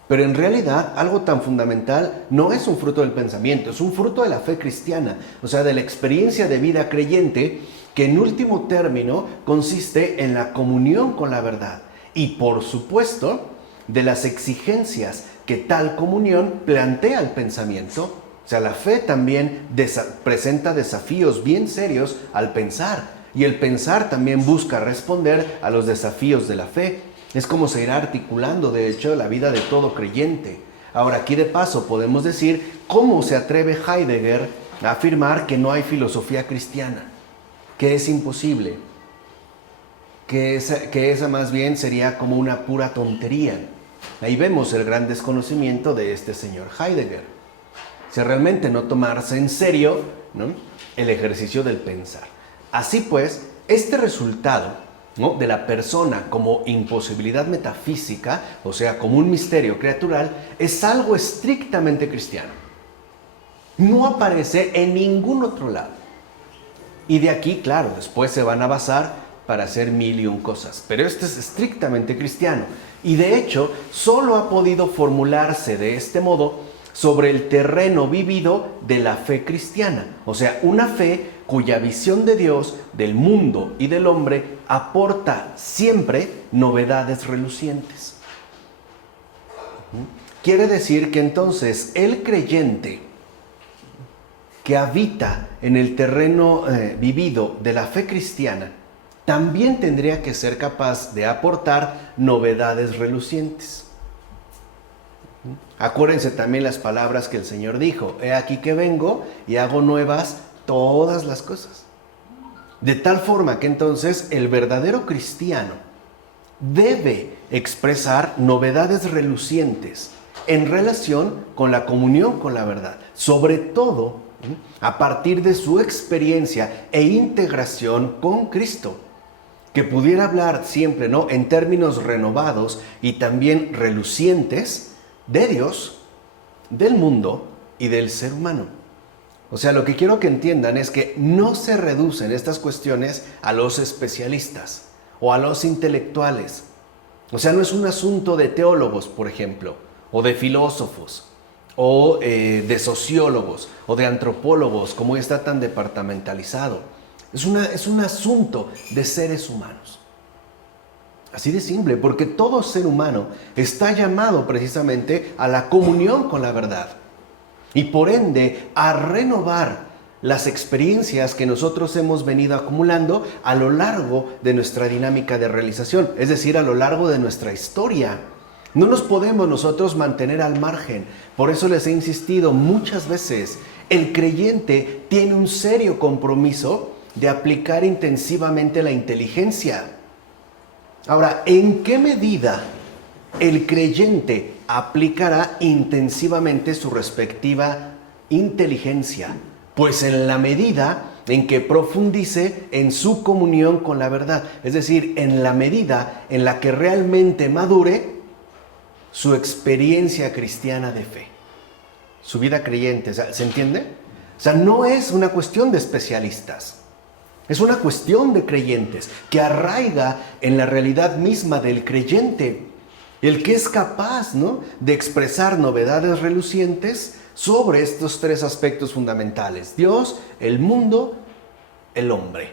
Pero en realidad algo tan fundamental no es un fruto del pensamiento, es un fruto de la fe cristiana, o sea, de la experiencia de vida creyente que en último término consiste en la comunión con la verdad. Y por supuesto, de las exigencias que tal comunión plantea al pensamiento. O sea, la fe también presenta desafíos bien serios al pensar. Y el pensar también busca responder a los desafíos de la fe. Es como se irá articulando, de hecho, la vida de todo creyente. Ahora, aquí de paso podemos decir cómo se atreve Heidegger a afirmar que no hay filosofía cristiana, que es imposible. Que esa más bien sería como una pura tontería. Ahí vemos el gran desconocimiento de este señor Heidegger. O sea, realmente no tomarse en serio, ¿no?, el ejercicio del pensar. Así pues, este resultado, ¿no?, de la persona como imposibilidad metafísica, o sea, como un misterio creatural, es algo estrictamente cristiano. No aparece en ningún otro lado. Y de aquí, claro, después se van a basar para hacer 1001 cosas. Pero esto es estrictamente cristiano. Y de hecho, solo ha podido formularse de este modo sobre el terreno vivido de la fe cristiana. O sea, una fe cuya visión de Dios, del mundo y del hombre aporta siempre novedades relucientes. Quiere decir que entonces el creyente que habita en el terreno vivido de la fe cristiana también tendría que ser capaz de aportar novedades relucientes. Acuérdense también las palabras que el Señor dijo: he aquí que vengo y hago nuevas todas las cosas. De tal forma que entonces el verdadero cristiano debe expresar novedades relucientes en relación con la comunión con la verdad, sobre todo a partir de su experiencia e integración con Cristo, que pudiera hablar siempre, ¿no?, en términos renovados y también relucientes de Dios, del mundo y del ser humano. O sea, lo que quiero que entiendan es que no se reducen estas cuestiones a los especialistas o a los intelectuales. O sea, no es un asunto de teólogos, por ejemplo, o de filósofos, o de sociólogos o de antropólogos, como hoy está tan departamentalizado. Es un asunto de seres humanos. Así de simple, porque todo ser humano está llamado precisamente a la comunión con la verdad y por ende a renovar las experiencias que nosotros hemos venido acumulando a lo largo de nuestra dinámica de realización, es decir, a lo largo de nuestra historia. No nos podemos nosotros mantener al margen. Por eso les he insistido muchas veces, el creyente tiene un serio compromiso de aplicar intensivamente la inteligencia. Ahora, ¿en qué medida el creyente aplicará intensivamente su respectiva inteligencia? Pues en la medida en que profundice en su comunión con la verdad, es decir, en la medida en la que realmente madure su experiencia cristiana de fe, su vida creyente. ¿Se entiende? O sea, no es una cuestión de especialistas. Es una cuestión de creyentes que arraiga en la realidad misma del creyente, el que es capaz, ¿no?, de expresar novedades relucientes sobre estos tres aspectos fundamentales: Dios, el mundo, el hombre.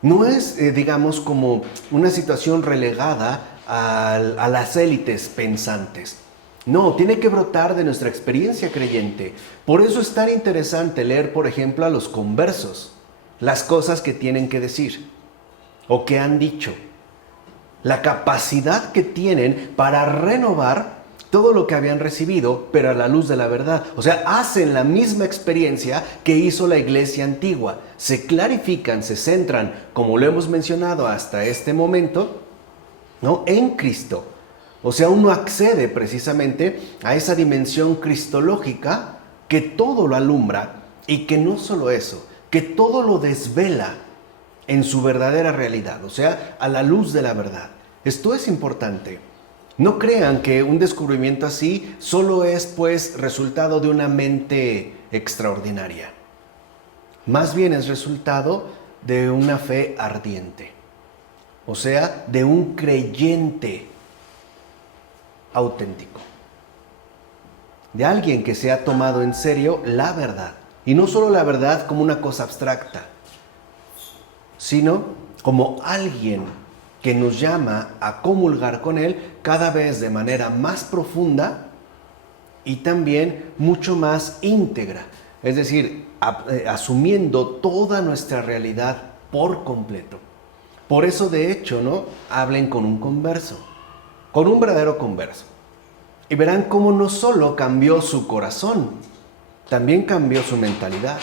No es, digamos, como una situación relegada a las élites pensantes. No, tiene que brotar de nuestra experiencia creyente. Por eso es tan interesante leer, por ejemplo, a los conversos, las cosas que tienen que decir o que han dicho, la capacidad que tienen para renovar todo lo que habían recibido, pero a la luz de la verdad. O sea, hacen la misma experiencia que hizo la iglesia antigua. Se clarifican, se centran, como lo hemos mencionado hasta este momento, ¿no?, en Cristo. O sea, uno accede precisamente a esa dimensión cristológica que todo lo alumbra y que no solo eso, que todo lo desvela en su verdadera realidad, o sea, a la luz de la verdad. Esto es importante. No crean que un descubrimiento así solo es, pues, resultado de una mente extraordinaria. Más bien es resultado de una fe ardiente, o sea, de un creyente auténtico, de alguien que se ha tomado en serio la verdad. Y no solo la verdad como una cosa abstracta, sino como alguien que nos llama a comulgar con Él cada vez de manera más profunda y también mucho más íntegra. Es decir, asumiendo toda nuestra realidad por completo. Por eso, de hecho, ¿no?, hablen con un converso, con un verdadero converso. Y verán cómo no solo cambió su corazón, también cambió su mentalidad.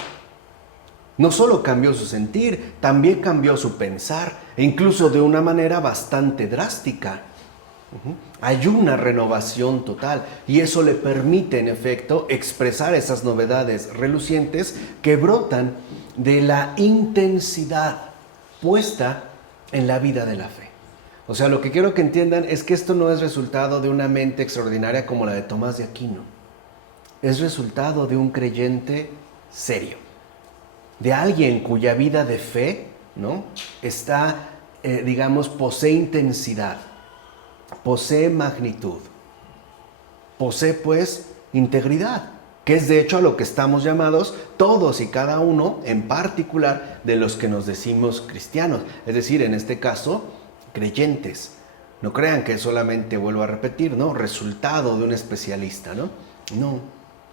No solo cambió su sentir, también cambió su pensar, e incluso de una manera bastante drástica. Hay una renovación total y eso le permite, en efecto, expresar esas novedades relucientes que brotan de la intensidad puesta en la vida de la fe. O sea, lo que quiero que entiendan es que esto no es resultado de una mente extraordinaria como la de Tomás de Aquino. Es resultado de un creyente serio, de alguien cuya vida de fe, ¿no?, está, digamos, posee intensidad, posee magnitud, posee, pues, integridad, que es de hecho a lo que estamos llamados todos y cada uno, en particular de los que nos decimos cristianos, es decir, en este caso, creyentes. No crean que solamente, vuelvo a repetir, ¿no?, resultado de un especialista, ¿no? No,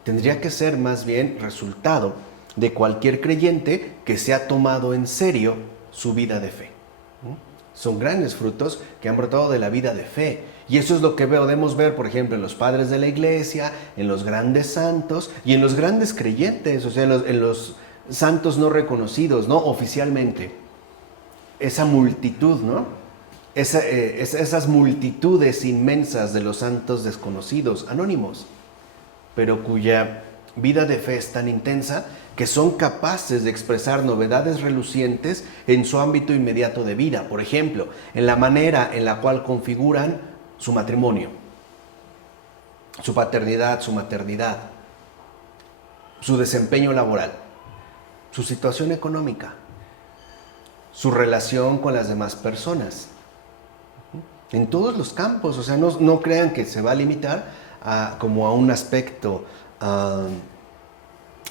tendría que ser más bien resultado de cualquier creyente que se ha tomado en serio su vida de fe. Son grandes frutos que han brotado de la vida de fe. Y eso es lo que podemos ver, por ejemplo, en los padres de la iglesia, en los grandes santos y en los grandes creyentes, o sea, en los santos no reconocidos, ¿no?, oficialmente. Esa multitud, ¿no?, esas multitudes inmensas de los santos desconocidos, anónimos, pero cuya vida de fe es tan intensa que son capaces de expresar novedades relucientes en su ámbito inmediato de vida. Por ejemplo, en la manera en la cual configuran su matrimonio, su paternidad, su maternidad, su desempeño laboral, su situación económica, su relación con las demás personas. En todos los campos, o sea, no crean que se va a limitar como a un aspecto ah,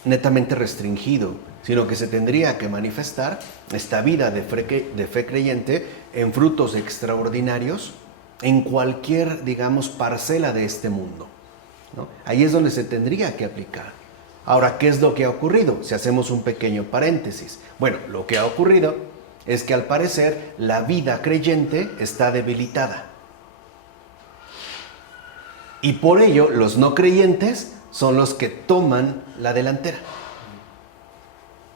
netamente restringido, sino que se tendría que manifestar esta vida de fe creyente en frutos extraordinarios en cualquier, digamos, parcela de este mundo, ¿no? Ahí es donde se tendría que aplicar. Ahora, ¿qué es lo que ha ocurrido? Si hacemos un pequeño paréntesis. Bueno, lo que ha ocurrido es que al parecer la vida creyente está debilitada. Y por ello los no creyentes son los que toman la delantera,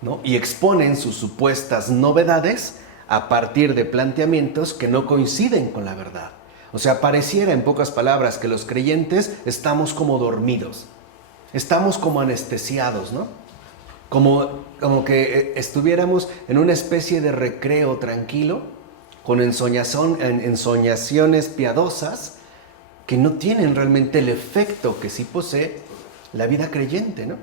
¿no? Y exponen sus supuestas novedades a partir de planteamientos que no coinciden con la verdad. O sea, pareciera en pocas palabras que los creyentes estamos como dormidos, estamos como anestesiados, ¿no? Como que estuviéramos en una especie de recreo tranquilo, con ensoñaciones piadosas que no tienen realmente el efecto que sí posee la vida creyente, ¿no?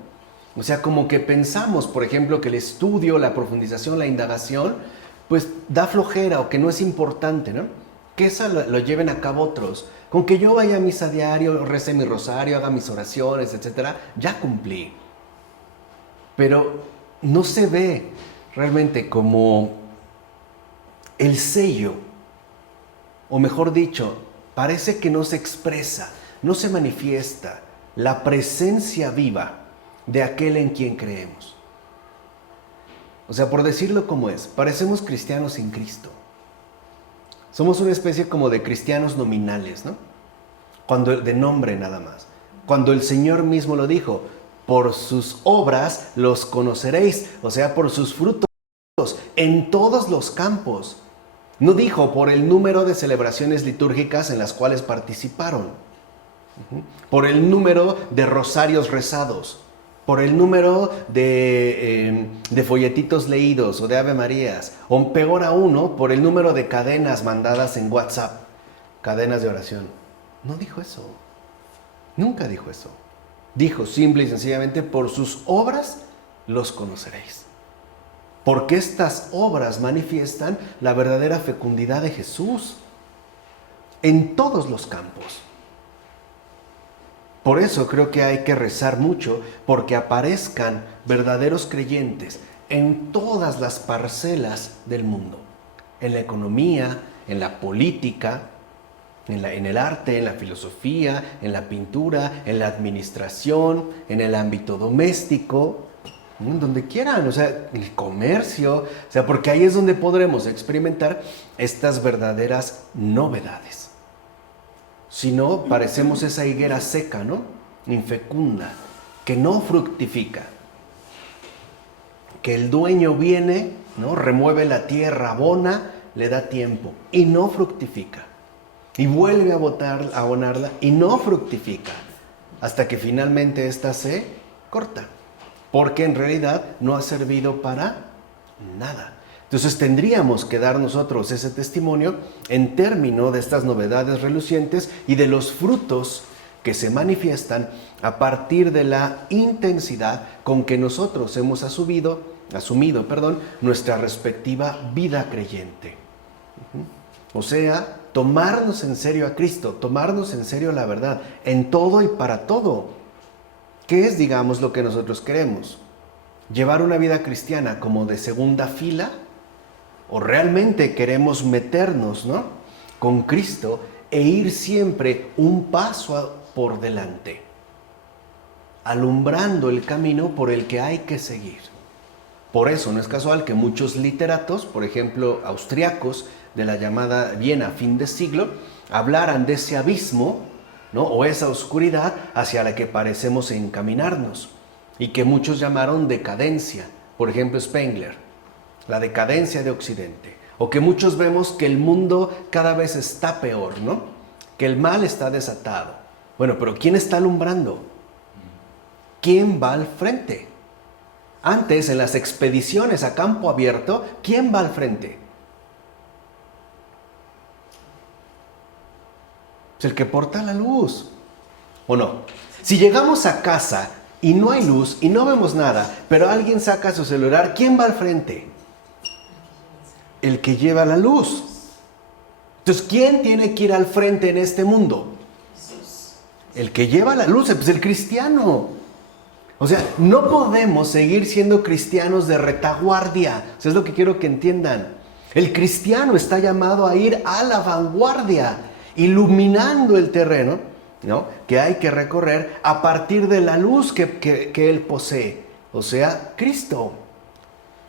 O sea, como que pensamos, por ejemplo, que el estudio, la profundización, la indagación, pues da flojera o que no es importante, ¿no? Que eso lo lleven a cabo otros. Con que yo vaya a misa diario, rece mi rosario, haga mis oraciones, etcétera, ya cumplí. Pero no se ve realmente como el sello, o mejor dicho, parece que no se expresa, no se manifiesta la presencia viva de aquel en quien creemos. O sea, por decirlo como es, parecemos cristianos sin Cristo. Somos una especie como de cristianos nominales, ¿no? Cuando de nombre nada más. Cuando el Señor mismo lo dijo, por sus obras los conoceréis, o sea, por sus frutos, en todos los campos. No dijo por el número de celebraciones litúrgicas en las cuales participaron, por el número de rosarios rezados, por el número de folletitos leídos o de Ave Marías, o peor aún, ¿no? Por el número de cadenas mandadas en WhatsApp, cadenas de oración. No dijo eso, nunca dijo eso. Dijo simple y sencillamente, por sus obras los conoceréis. Porque estas obras manifiestan la verdadera fecundidad de Jesús en todos los campos. Por eso creo que hay que rezar mucho porque aparezcan verdaderos creyentes en todas las parcelas del mundo. En la economía, en la política, en el arte, en la filosofía, en la pintura, en la administración, en el ámbito doméstico, donde quieran, o sea, el comercio, o sea, porque ahí es donde podremos experimentar estas verdaderas novedades. Si no, parecemos esa higuera seca, ¿no? Infecunda, que no fructifica. Que el dueño viene, ¿no? Remueve la tierra, abona, le da tiempo y no fructifica. Y vuelve a abonarla y no fructifica. Hasta que finalmente ésta se corta. Porque en realidad no ha servido para nada. Entonces tendríamos que dar nosotros ese testimonio en términos de estas novedades relucientes y de los frutos que se manifiestan a partir de la intensidad con que nosotros hemos asumido, nuestra respectiva vida creyente. O sea, tomarnos en serio a Cristo, tomarnos en serio la verdad, en todo y para todo. ¿Qué es, digamos, lo que nosotros queremos? ¿Llevar una vida cristiana como de segunda fila? ¿O realmente queremos meternos, ¿no?, con Cristo e ir siempre un paso por delante, alumbrando el camino por el que hay que seguir? Por eso no es casual que muchos literatos, por ejemplo, austriacos de la llamada Viena fin de siglo, hablaran de ese abismo, ¿no?, o esa oscuridad hacia la que parecemos encaminarnos, y que muchos llamaron decadencia. Por ejemplo, Spengler, la decadencia de Occidente, o que muchos vemos que el mundo cada vez está peor, ¿no?, que el mal está desatado. Bueno, pero ¿quién está alumbrando? ¿Quién va al frente? Antes, en las expediciones a campo abierto, ¿quién va al frente? Es el que porta la luz, ¿o no? Si llegamos a casa y no hay luz y no vemos nada, pero alguien saca su celular, ¿quién va al frente? El que lleva la luz. Entonces, ¿quién tiene que ir al frente en este mundo? Jesús. El que lleva la luz, pues el cristiano. O sea, no podemos seguir siendo cristianos de retaguardia. Eso es lo que quiero que entiendan. El cristiano está llamado a ir a la vanguardia, iluminando el terreno, ¿no?, que hay que recorrer a partir de la luz que Él posee, o sea, Cristo.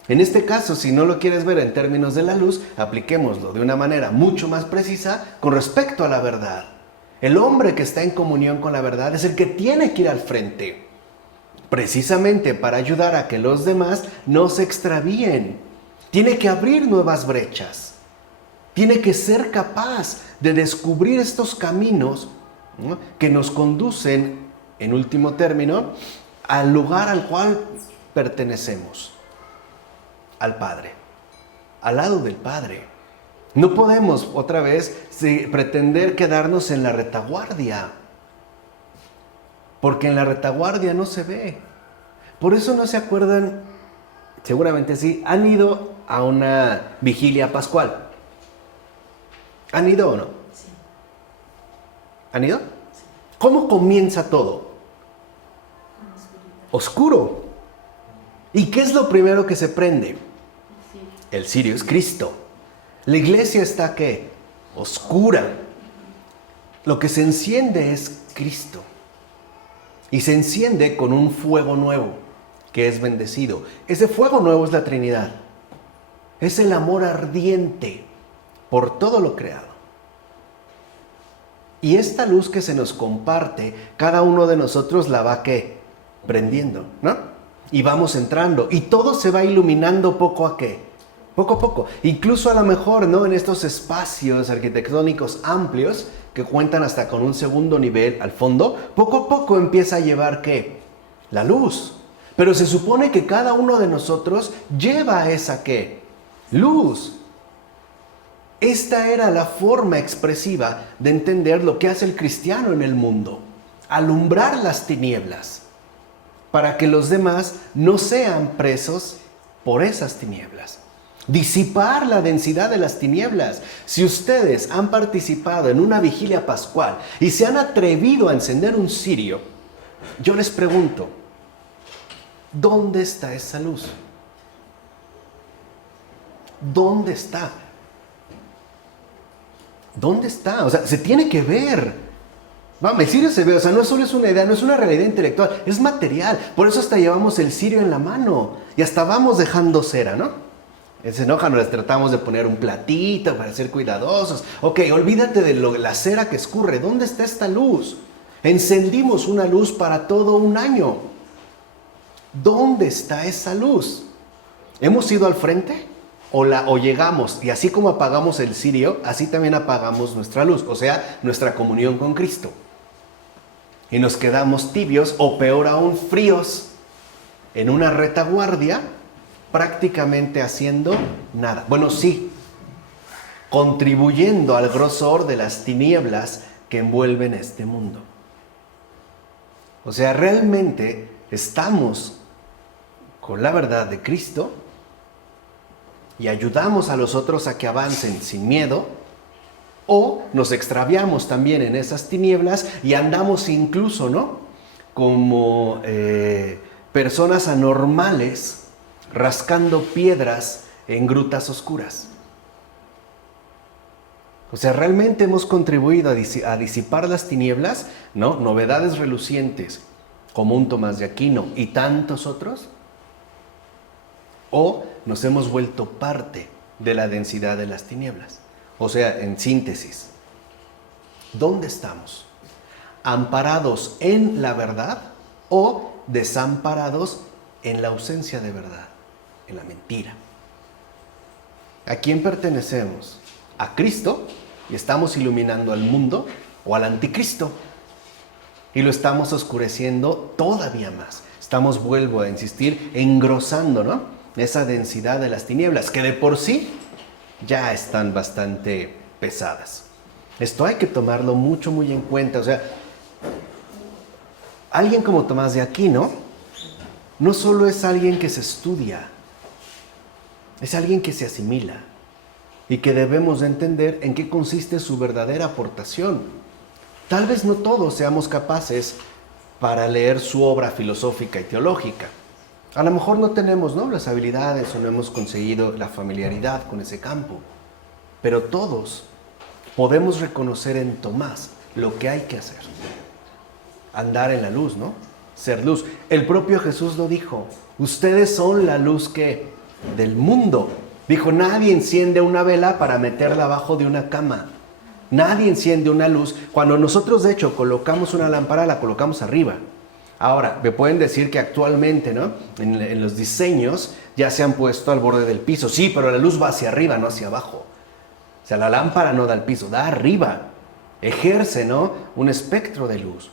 En este caso, si no lo quieres ver en términos de la luz, apliquémoslo de una manera mucho más precisa con respecto a la verdad. El hombre que está en comunión con la verdad es el que tiene que ir al frente, precisamente para ayudar a que los demás no se extravíen. Tiene que abrir nuevas brechas. Tiene que ser capaz de descubrir estos caminos, ¿no?, que nos conducen, en último término, al lugar al cual pertenecemos, al Padre, al lado del Padre. No podemos, otra vez, pretender quedarnos en la retaguardia, porque en la retaguardia no se ve. Por eso no se acuerdan, seguramente sí, han ido a una vigilia pascual. ¿Han ido o no? Sí. ¿Han ido? Sí. ¿Cómo comienza todo? Oscuro. ¿Y qué es lo primero que se prende? El cirio es Cristo. La iglesia está, ¿qué? Oscura. Lo que se enciende es Cristo. Y se enciende con un fuego nuevo, que es bendecido. Ese fuego nuevo es la Trinidad. Es el amor ardiente por todo lo creado. Y esta luz que se nos comparte, cada uno de nosotros la va, ¿qué? Prendiendo, ¿no? Y vamos entrando. Y todo se va iluminando poco a qué. Poco a poco. Incluso a lo mejor, ¿no?, en estos espacios arquitectónicos amplios, que cuentan hasta con un segundo nivel al fondo, poco a poco empieza a llevar, ¿qué? La luz. Pero se supone que cada uno de nosotros lleva esa, ¿qué? Luz. Esta era la forma expresiva de entender lo que hace el cristiano en el mundo. Alumbrar las tinieblas, para que los demás no sean presos por esas tinieblas. Disipar la densidad de las tinieblas. Si ustedes han participado en una vigilia pascual y se han atrevido a encender un cirio, yo les pregunto, ¿dónde está esa luz? ¿Dónde está? ¿Dónde está? O sea, se tiene que ver. Vamos, el cirio se ve, o sea, no solo es una idea, no es una realidad intelectual, es material. Por eso hasta llevamos el cirio en la mano y hasta vamos dejando cera, ¿no? Se enojan, les tratamos de poner un platito para ser cuidadosos. Ok, olvídate de la cera que escurre. ¿Dónde está esta luz? Encendimos una luz para todo un año. ¿Dónde está esa luz? ¿Hemos ido al frente? ¿O llegamos? Y así como apagamos el cirio, así también apagamos nuestra luz, o sea, nuestra comunión con Cristo. Y nos quedamos tibios, o peor aún, fríos, en una retaguardia, prácticamente haciendo nada. Bueno, sí, contribuyendo al grosor de las tinieblas que envuelven este mundo. O sea, realmente estamos con la verdad de Cristo y ayudamos a los otros a que avancen sin miedo, o nos extraviamos también en esas tinieblas y andamos incluso, ¿no?, como personas anormales, rascando piedras en grutas oscuras. O sea, ¿realmente hemos contribuido a disipar las tinieblas? ¿No? Novedades relucientes, como un Tomás de Aquino y tantos otros. ¿O nos hemos vuelto parte de la densidad de las tinieblas? O sea, en síntesis, ¿dónde estamos? ¿Amparados en la verdad o desamparados en la ausencia de verdad? En la mentira. ¿A quién pertenecemos? ¿A Cristo? ¿Y estamos iluminando al mundo? ¿O al anticristo? Y lo estamos oscureciendo todavía más. Estamos, vuelvo a insistir, engrosando, ¿no?, esa densidad de las tinieblas, que de por sí ya están bastante pesadas. Esto hay que tomarlo muy en cuenta. O sea, alguien como Tomás de Aquino no solo es alguien que se estudia, es alguien que se asimila y que debemos de entender en qué consiste su verdadera aportación. Tal vez no todos seamos capaces para leer su obra filosófica y teológica. A lo mejor no tenemos, ¿no?, las habilidades o no hemos conseguido la familiaridad con ese campo, pero todos podemos reconocer en Tomás lo que hay que hacer. Andar en la luz, ¿no? Ser luz. El propio Jesús lo dijo. Ustedes son la luz que del mundo. Dijo, nadie enciende una vela para meterla abajo de una cama. Nadie enciende una luz. Cuando nosotros, de hecho, colocamos una lámpara, la colocamos arriba. Ahora, me pueden decir que actualmente, ¿no?, en los diseños ya se han puesto al borde del piso. Sí, pero la luz va hacia arriba, no hacia abajo. O sea, la lámpara no da al piso, da arriba. Ejerce, ¿no?, un espectro de luz.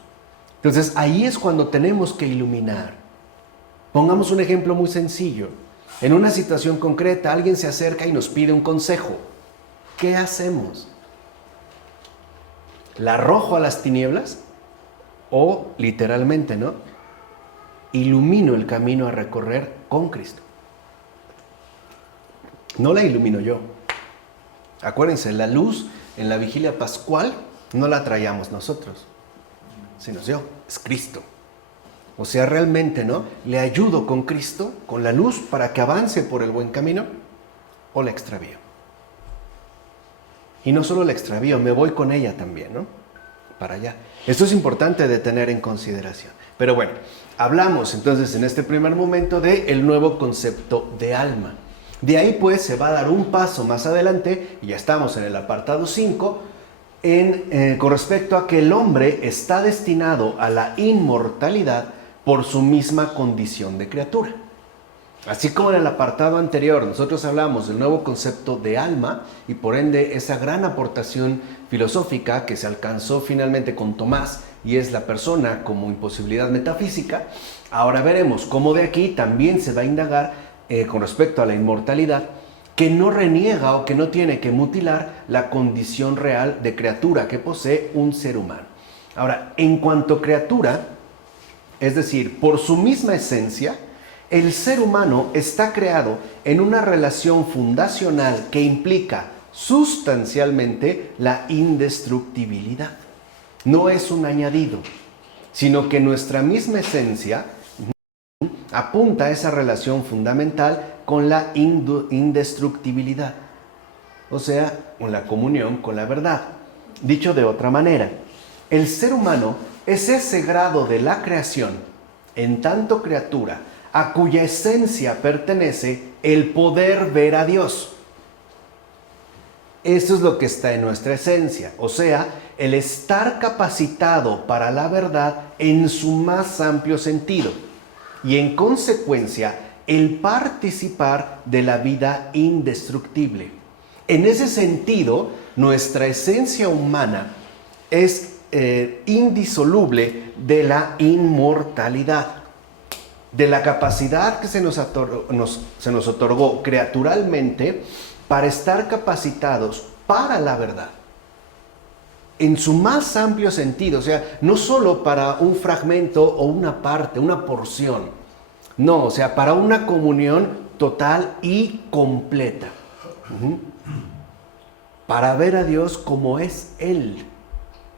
Entonces, ahí es cuando tenemos que iluminar. Pongamos un ejemplo muy sencillo. En una situación concreta, alguien se acerca y nos pide un consejo. ¿Qué hacemos? ¿La arrojo a las tinieblas? O, literalmente, ¿no?, ilumino el camino a recorrer con Cristo. No la ilumino yo. Acuérdense, la luz en la vigilia pascual no la traíamos nosotros, sino yo, es Cristo. O sea, realmente, ¿no?, le ayudo con Cristo, con la luz, para que avance por el buen camino, o la extravío. Y no solo la extravío, me voy con ella también, ¿no?, para allá. Esto es importante de tener en consideración. Pero bueno, hablamos entonces en este primer momento del nuevo concepto de alma. De ahí pues se va a dar un paso más adelante, y ya estamos en el apartado 5, con respecto a que el hombre está destinado a la inmortalidad por su misma condición de criatura. Así como en el apartado anterior nosotros hablamos del nuevo concepto de alma y por ende esa gran aportación filosófica que se alcanzó finalmente con Tomás y es la persona como imposibilidad metafísica, ahora veremos cómo de aquí también se va a indagar con respecto a la inmortalidad, que no reniega o que no tiene que mutilar la condición real de criatura que posee un ser humano. Ahora, en cuanto a criatura, es decir, por su misma esencia, el ser humano está creado en una relación fundacional que implica sustancialmente la indestructibilidad. No es un añadido, sino que nuestra misma esencia apunta a esa relación fundamental con la indestructibilidad, o sea, con la comunión con la verdad. Dicho de otra manera, el ser humano es ese grado de la creación, en tanto criatura, a cuya esencia pertenece el poder ver a Dios. Eso es lo que está en nuestra esencia, o sea, el estar capacitado para la verdad en su más amplio sentido y en consecuencia el participar de la vida indestructible. En ese sentido, nuestra esencia humana es indisoluble de la inmortalidad, de la capacidad que se nos otorgó criaturalmente para estar capacitados para la verdad. En su más amplio sentido, o sea, no solo para un fragmento o una parte, una porción. No, o sea, para una comunión total y completa. Para ver a Dios como es Él,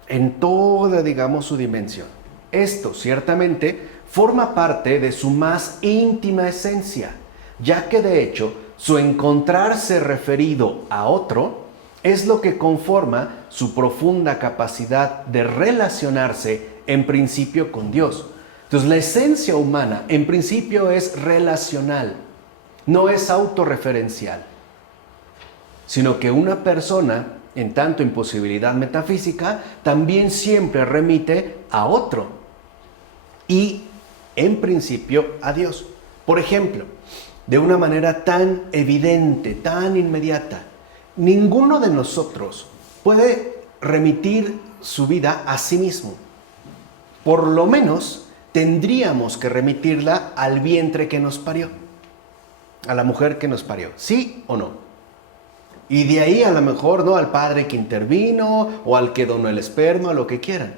en toda, digamos, su dimensión. Esto, ciertamente, forma parte de su más íntima esencia, ya que de hecho, su encontrarse referido a otro es lo que conforma su profunda capacidad de relacionarse en principio con Dios. Entonces, la esencia humana en principio es relacional, no es autorreferencial, sino que una persona, en tanto imposibilidad metafísica, también siempre remite a otro y, en principio, a Dios. Por ejemplo, de una manera tan evidente, tan inmediata, ninguno de nosotros puede remitir su vida a sí mismo. Por lo menos tendríamos que remitirla al vientre que nos parió, a la mujer que nos parió, ¿sí o no? Y de ahí a lo mejor, ¿no?, al padre que intervino o al que donó el esperma, lo que quieran.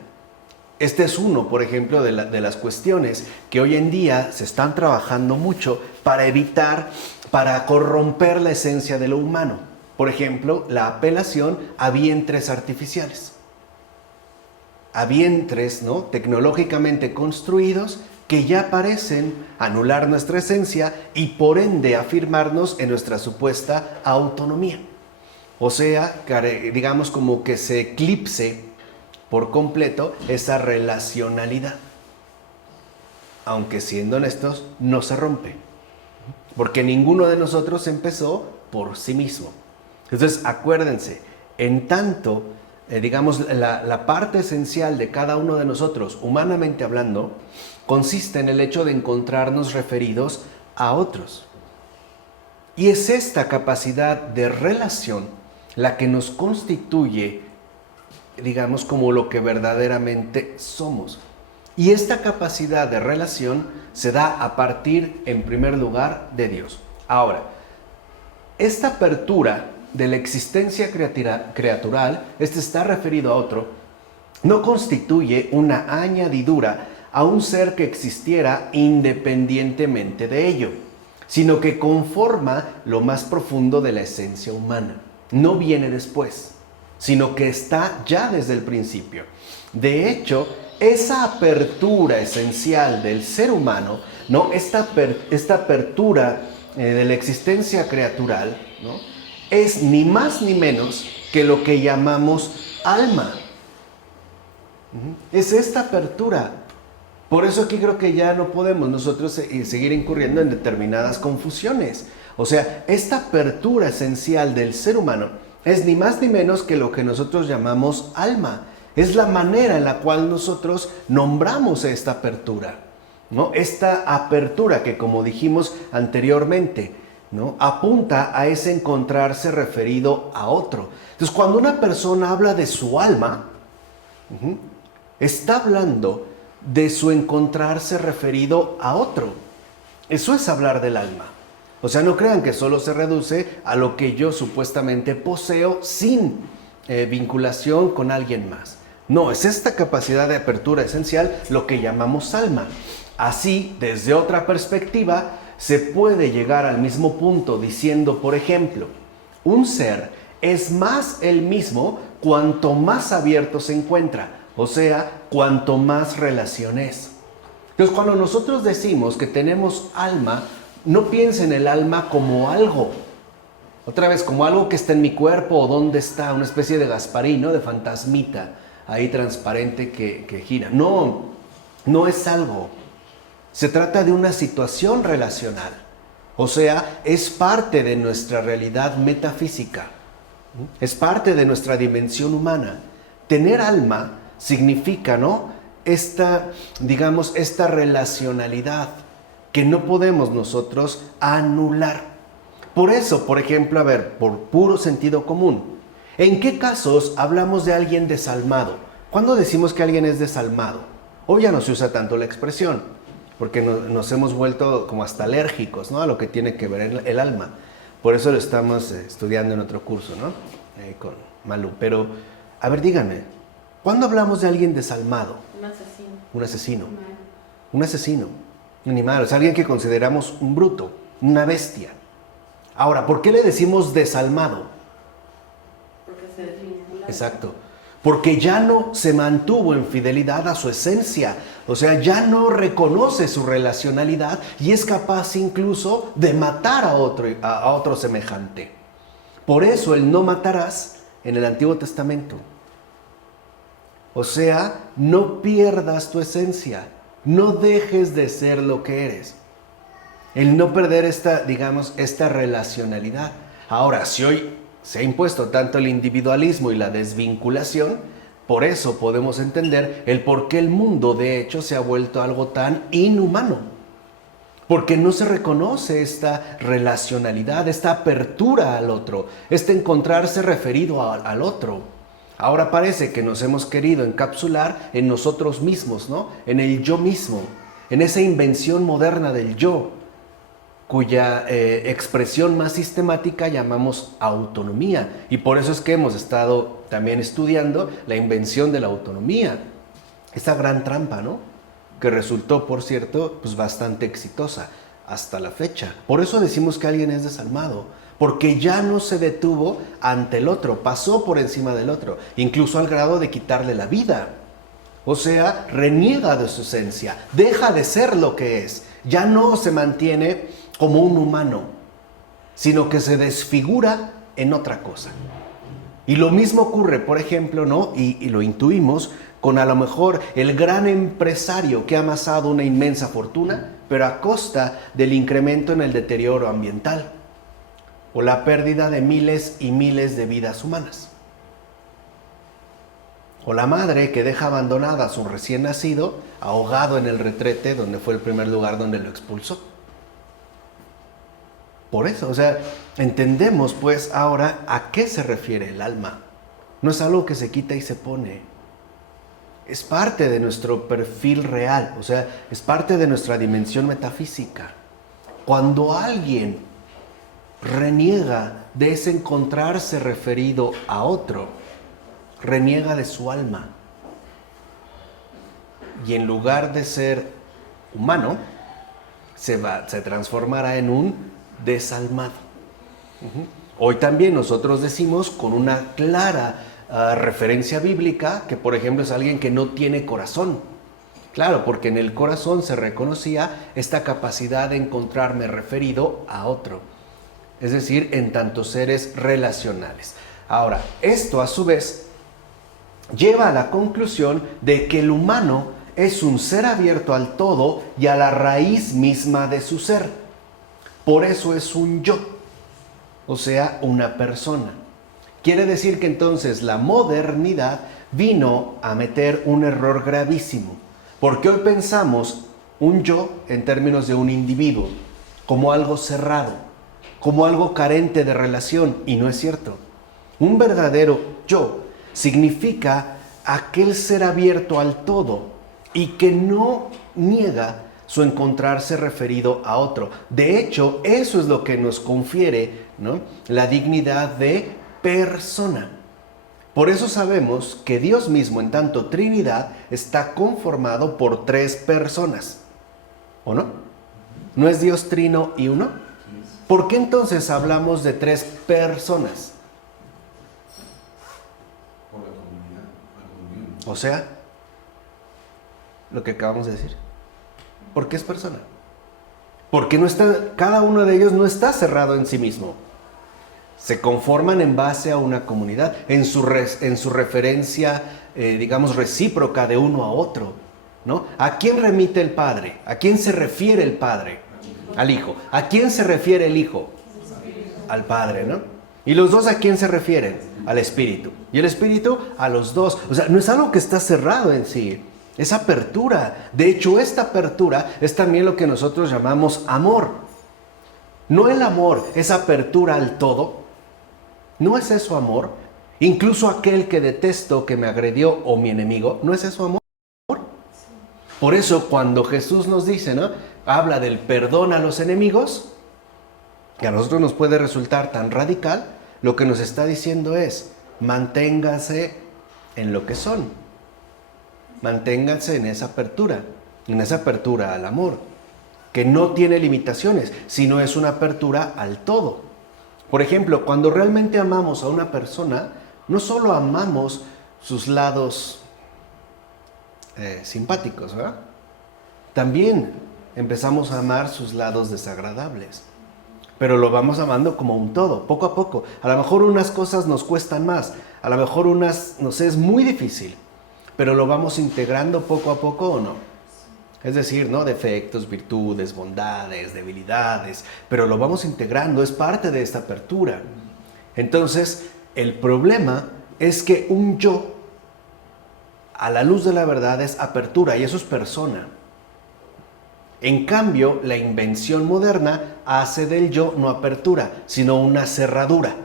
Este es uno, por ejemplo, de las cuestiones que hoy en día se están trabajando mucho para evitar, para corromper la esencia de lo humano. Por ejemplo, la apelación a vientres artificiales. a vientres, ¿no?, tecnológicamente construidos que ya parecen anular nuestra esencia y por ende afirmarnos en nuestra supuesta autonomía. O sea, digamos como que se eclipse por completo esa relacionalidad. Aunque siendo honestos, no se rompe. Porque ninguno de nosotros empezó por sí mismo. Entonces, acuérdense, en tanto, digamos, la parte esencial de cada uno de nosotros, humanamente hablando, consiste en el hecho de encontrarnos referidos a otros. Y es esta capacidad de relación la que nos constituye, digamos, como lo que verdaderamente somos. Y esta capacidad de relación se da a partir, en primer lugar, de Dios. Ahora, esta apertura de la existencia creatural, este está referido a otro, no constituye una añadidura a un ser que existiera independientemente de ello, sino que conforma lo más profundo de la esencia humana. No viene después, sino que está ya desde el principio. De hecho, esa apertura esencial del ser humano, ¿no?, esta apertura de la existencia creatural, ¿no?, es ni más ni menos que lo que llamamos alma. Es esta apertura. Por eso aquí creo que ya no podemos nosotros seguir incurriendo en determinadas confusiones. O sea, esta apertura esencial del ser humano es ni más ni menos que lo que nosotros llamamos alma. Es la manera en la cual nosotros nombramos esta apertura, ¿no? Esta apertura que, como dijimos anteriormente, ¿no?, apunta a ese encontrarse referido a otro. Entonces, cuando una persona habla de su alma, está hablando de su encontrarse referido a otro. Eso es hablar del alma. O sea, no crean que solo se reduce a lo que yo supuestamente poseo sin vinculación con alguien más. No, es esta capacidad de apertura esencial lo que llamamos alma. Así, desde otra perspectiva, se puede llegar al mismo punto diciendo, por ejemplo, un ser es más el mismo cuanto más abierto se encuentra, o sea, cuanto más relación es. Entonces, cuando nosotros decimos que tenemos alma, no piensen el alma como algo, otra vez, como algo que está en mi cuerpo o dónde está, una especie de Gasparín, ¿no?, de fantasmita ahí transparente que gira. No, no es algo. Se trata de una situación relacional. O sea, es parte de nuestra realidad metafísica. Es parte de nuestra dimensión humana. Tener alma significa, ¿no?, esta relacionalidad que no podemos nosotros anular. Por eso, por ejemplo, a ver, por puro sentido común, ¿en qué casos hablamos de alguien desalmado? ¿Cuándo decimos que alguien es desalmado? Hoy ya no se usa tanto la expresión, porque nos hemos vuelto como hasta alérgicos, ¿no?, a lo que tiene que ver el alma. Por eso lo estamos estudiando en otro curso, ¿no?, con Malú. Pero, a ver, díganme, ¿cuándo hablamos de alguien desalmado? Un asesino. Un asesino. Animal. Un asesino. Un animal. O sea, alguien que consideramos un bruto, una bestia. Ahora, ¿por qué le decimos desalmado? Porque se desvincula. Exacto. Porque ya no se mantuvo en fidelidad a su esencia. O sea, ya no reconoce su relacionalidad y es capaz incluso de matar a otro semejante. Por eso el no matarás en el Antiguo Testamento. O sea, no pierdas tu esencia. No dejes de ser lo que eres. El no perder esta relacionalidad. Ahora, si hoy se ha impuesto tanto el individualismo y la desvinculación, por eso podemos entender el por qué el mundo de hecho se ha vuelto algo tan inhumano. Porque no se reconoce esta relacionalidad, esta apertura al otro, este encontrarse referido al otro. Ahora parece que nos hemos querido encapsular en nosotros mismos, ¿no?, en el yo mismo, en esa invención moderna del yo, cuya expresión más sistemática llamamos autonomía. Y por eso es que hemos estado también estudiando la invención de la autonomía. Esa gran trampa, ¿no?, que resultó, por cierto, pues bastante exitosa hasta la fecha. Por eso decimos que alguien es desalmado, porque ya no se detuvo ante el otro, pasó por encima del otro, incluso al grado de quitarle la vida. O sea, reniega de su esencia, deja de ser lo que es. Ya no se mantiene como un humano, sino que se desfigura en otra cosa. Y lo mismo ocurre, por ejemplo, ¿no? Y lo intuimos con a lo mejor el gran empresario que ha amasado una inmensa fortuna, pero a costa del incremento en el deterioro ambiental o la pérdida de miles y miles de vidas humanas. O la madre que deja abandonada a su recién nacido, ahogado en el retrete, donde fue el primer lugar donde lo expulsó. Por eso, o sea, entendemos pues ahora a qué se refiere el alma. No es algo que se quita y se pone. Es parte de nuestro perfil real, o sea, es parte de nuestra dimensión metafísica. Cuando alguien reniega de ese encontrarse referido a otro, reniega de su alma. Y en lugar de ser humano, se transformará en un desalmado. Hoy también nosotros decimos con una clara referencia bíblica que, por ejemplo, es alguien que no tiene corazón. Claro, porque en el corazón se reconocía esta capacidad de encontrarme referido a otro. Es decir, en tantos seres relacionales. Ahora, esto a su vez lleva a la conclusión de que el humano es un ser abierto al todo y a la raíz misma de su ser. Por eso es un yo, o sea, una persona. Quiere decir que entonces la modernidad vino a meter un error gravísimo, porque hoy pensamos un yo en términos de un individuo, como algo cerrado, como algo carente de relación, y no es cierto. Un verdadero yo significa aquel ser abierto al todo y que no niega su encontrarse referido a otro. De hecho, eso es lo que nos confiere, ¿no?, la dignidad de persona. Por eso sabemos que Dios mismo, en tanto Trinidad, está conformado por 3 personas. ¿O no? ¿No es Dios trino y uno? ¿Por qué entonces hablamos de 3 personas? O sea, lo que acabamos de decir. ¿Por qué es persona? Porque no está, cada uno de ellos no está cerrado en sí mismo. Se conforman en base a una comunidad, en su referencia, digamos, recíproca de uno a otro, ¿no? ¿A quién remite el Padre? ¿A quién se refiere el Padre? Al Hijo. ¿A quién se refiere el Hijo? Al Padre, ¿no? ¿Y los dos a quién se refieren? Al Espíritu. Y el Espíritu a los dos. O sea, no es algo que está cerrado en sí. Es apertura. De hecho, esta apertura es también lo que nosotros llamamos amor. No el amor es apertura al todo. ¿No es eso amor? Incluso aquel que detesto, que me agredió o mi enemigo, ¿no es eso amor? Por eso cuando Jesús nos dice, ¿no?, habla del perdón a los enemigos, que a nosotros nos puede resultar tan radical, lo que nos está diciendo es, manténganse en lo que son. Manténganse en esa apertura al amor, que no tiene limitaciones, sino es una apertura al todo. Por ejemplo, cuando realmente amamos a una persona, no solo amamos sus lados simpáticos, ¿verdad? También empezamos a amar sus lados desagradables. Pero lo vamos amando como un todo, poco a poco. A lo mejor unas cosas nos cuestan más, a lo mejor unas, no sé, es muy difícil, pero lo vamos integrando poco a poco, ¿o no? Es decir, ¿no?, defectos, virtudes, bondades, debilidades, pero lo vamos integrando, es parte de esta apertura. Entonces, el problema es que un yo, a la luz de la verdad, es apertura, y eso es persona. En cambio, la invención moderna hace del yo no apertura, sino una cerradura.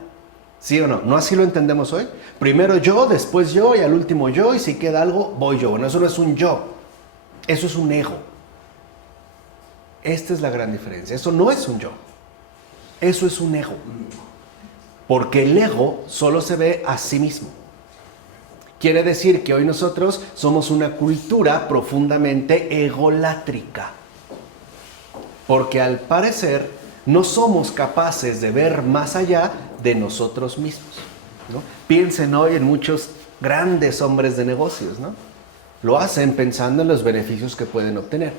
¿Sí o no? ¿No así lo entendemos hoy? Primero yo, después yo, y al último yo, y si queda algo, voy yo. Bueno, eso no es un yo. Eso es un ego. Esta es la gran diferencia. Eso no es un yo. Eso es un ego. Porque el ego solo se ve a sí mismo. Quiere decir que hoy nosotros somos una cultura profundamente egolátrica. Porque al parecer no somos capaces de ver más allá de nosotros mismos, ¿no? Piensen hoy en muchos grandes hombres de negocios, ¿no? Lo hacen pensando en los beneficios que pueden obtener,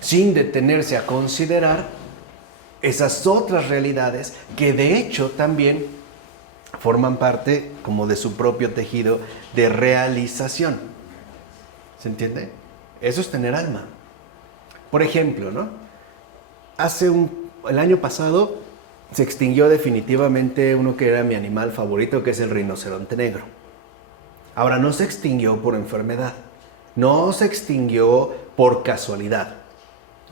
sin detenerse a considerar esas otras realidades que de hecho también forman parte como de su propio tejido de realización. ¿Se entiende? Eso es tener alma. Por ejemplo, ¿no? El año pasado se extinguió definitivamente uno que era mi animal favorito, que es el rinoceronte negro. Ahora, no se extinguió por enfermedad, no se extinguió por casualidad.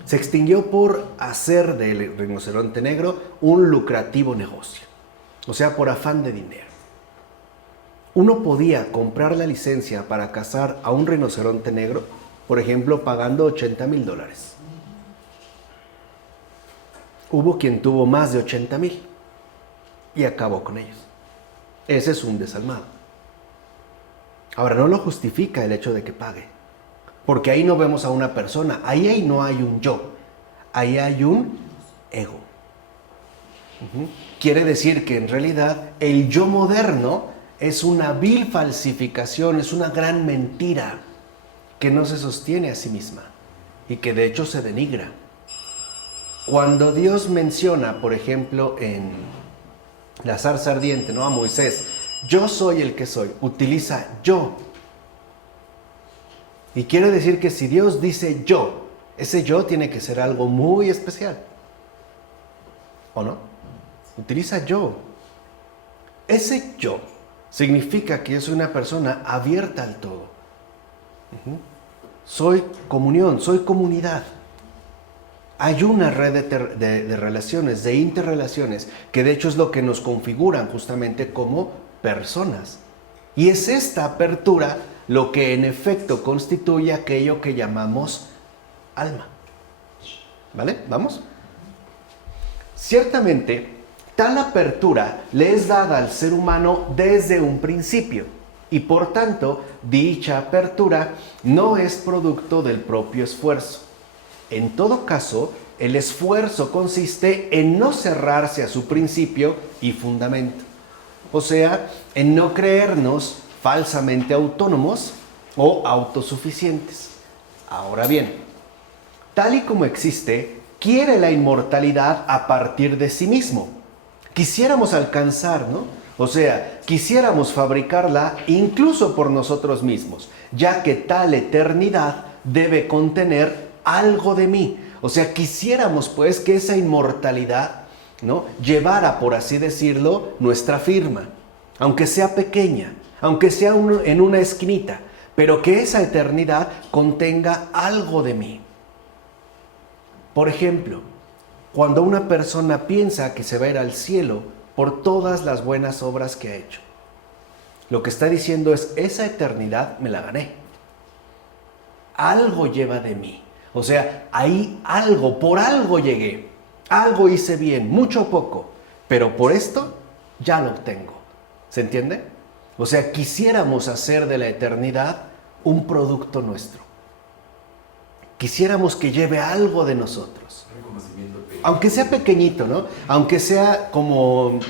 Se extinguió por hacer del rinoceronte negro un lucrativo negocio, o sea, por afán de dinero. Uno podía comprar la licencia para cazar a un rinoceronte negro, por ejemplo, pagando $80,000. Hubo quien tuvo más de 80,000 y acabó con ellos. Ese es un desalmado. Ahora, no lo justifica el hecho de que pague, porque ahí no vemos a una persona, ahí no hay un yo, ahí hay un ego. Quiere decir que en realidad el yo moderno es una vil falsificación, es una gran mentira que no se sostiene a sí misma y que de hecho se denigra. Cuando Dios menciona, por ejemplo, en la zarza ardiente, ¿no?, a Moisés, yo soy el que soy, utiliza yo. Y quiere decir que si Dios dice yo, ese yo tiene que ser algo muy especial. ¿O no? Utiliza yo. Ese yo significa que yo soy una persona abierta al todo. Soy comunión, soy comunidad. Hay una red de relaciones, de interrelaciones, que de hecho es lo que nos configuran justamente como personas. Y es esta apertura lo que en efecto constituye aquello que llamamos alma. ¿Vale? ¿Vamos? Ciertamente, tal apertura le es dada al ser humano desde un principio y por tanto, dicha apertura no es producto del propio esfuerzo. En todo caso, el esfuerzo consiste en no cerrarse a su principio y fundamento. O sea, en no creernos falsamente autónomos o autosuficientes. Ahora bien, tal y como existe, quiere la inmortalidad a partir de sí mismo. Quisiéramos alcanzar, ¿no? O sea, quisiéramos fabricarla incluso por nosotros mismos, ya que tal eternidad debe contener algo de mí. O sea, quisiéramos pues que esa inmortalidad, ¿no?, llevara, por así decirlo, nuestra firma, aunque sea pequeña, aunque sea en una esquinita, pero que esa eternidad contenga algo de mí. Por ejemplo, cuando una persona piensa que se va a ir al cielo por todas las buenas obras que ha hecho, lo que está diciendo es, esa eternidad me la gané. Algo lleva de mí. O sea, ahí algo, por algo llegué, algo hice bien, mucho o poco, pero por esto ya lo obtengo. ¿Se entiende? O sea, quisiéramos hacer de la eternidad un producto nuestro. Quisiéramos que lleve algo de nosotros. Aunque sea pequeñito, ¿no? Aunque sea como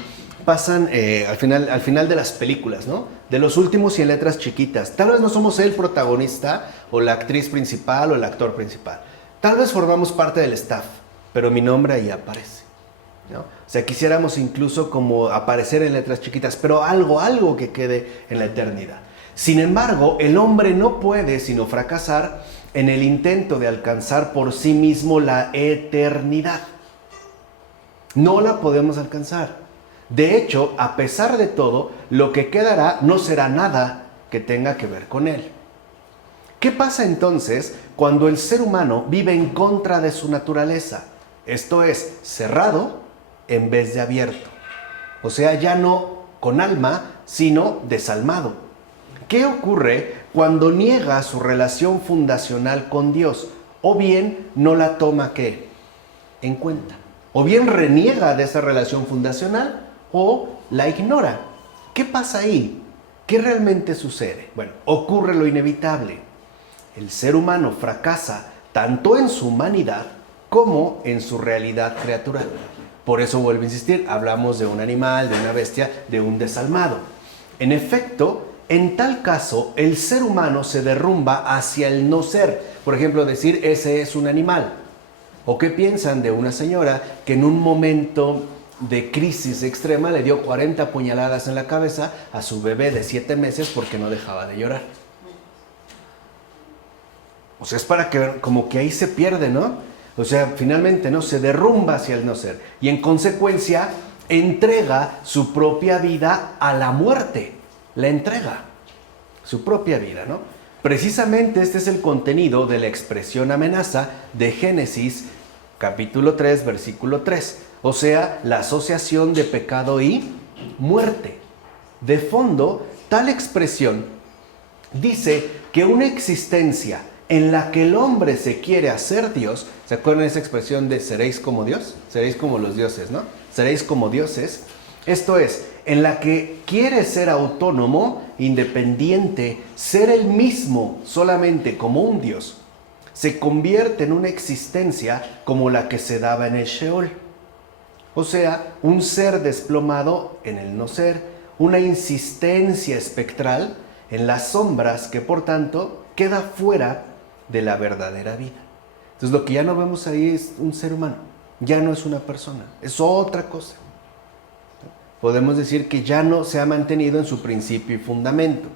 pasan al final de las películas, ¿no? De los últimos y en letras chiquitas. Tal vez no somos el protagonista o la actriz principal o el actor principal. Tal vez formamos parte del staff, pero mi nombre ahí aparece, ¿no? O sea, quisiéramos incluso como aparecer en letras chiquitas, pero algo que quede en la eternidad. Sin embargo, el hombre no puede sino fracasar en el intento de alcanzar por sí mismo la eternidad. No la podemos alcanzar. De hecho, a pesar de todo, lo que quedará no será nada que tenga que ver con él. ¿Qué pasa entonces cuando el ser humano vive en contra de su naturaleza? Esto es, cerrado en vez de abierto. O sea, ya no con alma, sino desalmado. ¿Qué ocurre cuando niega su relación fundacional con Dios? O bien no la toma, ¿qué?, en cuenta. O bien reniega de esa relación fundacional o la ignora. ¿Qué pasa ahí? ¿Qué realmente sucede? Bueno, ocurre lo inevitable. El ser humano fracasa tanto en su humanidad como en su realidad criatural. Por eso vuelvo a insistir, hablamos de un animal, de una bestia, de un desalmado. En efecto, En tal caso, el ser humano se derrumba hacia el no ser. Por ejemplo, decir, ese es un animal. ¿O qué piensan de una señora que en un momento de crisis extrema le dio 40 puñaladas en la cabeza a su bebé de 7 meses porque no dejaba de llorar? O sea, es para que vean, como que ahí se pierde, ¿no? O sea, finalmente, ¿no? Se derrumba hacia el no ser. Y en consecuencia, entrega su propia vida a la muerte. La entrega. Su propia vida, ¿no? Precisamente este es el contenido de la expresión amenaza de Génesis, capítulo 3, versículo 3. O sea, la asociación de pecado y muerte. De fondo, tal expresión dice que una existencia en la que el hombre se quiere hacer Dios, ¿se acuerdan de esa expresión de seréis como Dios? Seréis como los dioses, ¿no? Seréis como dioses. Esto es, en la que quiere ser autónomo, independiente, ser el mismo solamente como un Dios, se convierte en una existencia como la que se daba en el Sheol. O sea, un ser desplomado en el no ser, una insistencia espectral en las sombras que por tanto queda fuera de la verdadera vida. Entonces lo que ya no vemos ahí es un ser humano, ya no es una persona, es otra cosa. Podemos decir que ya no se ha mantenido en su principio y fundamento.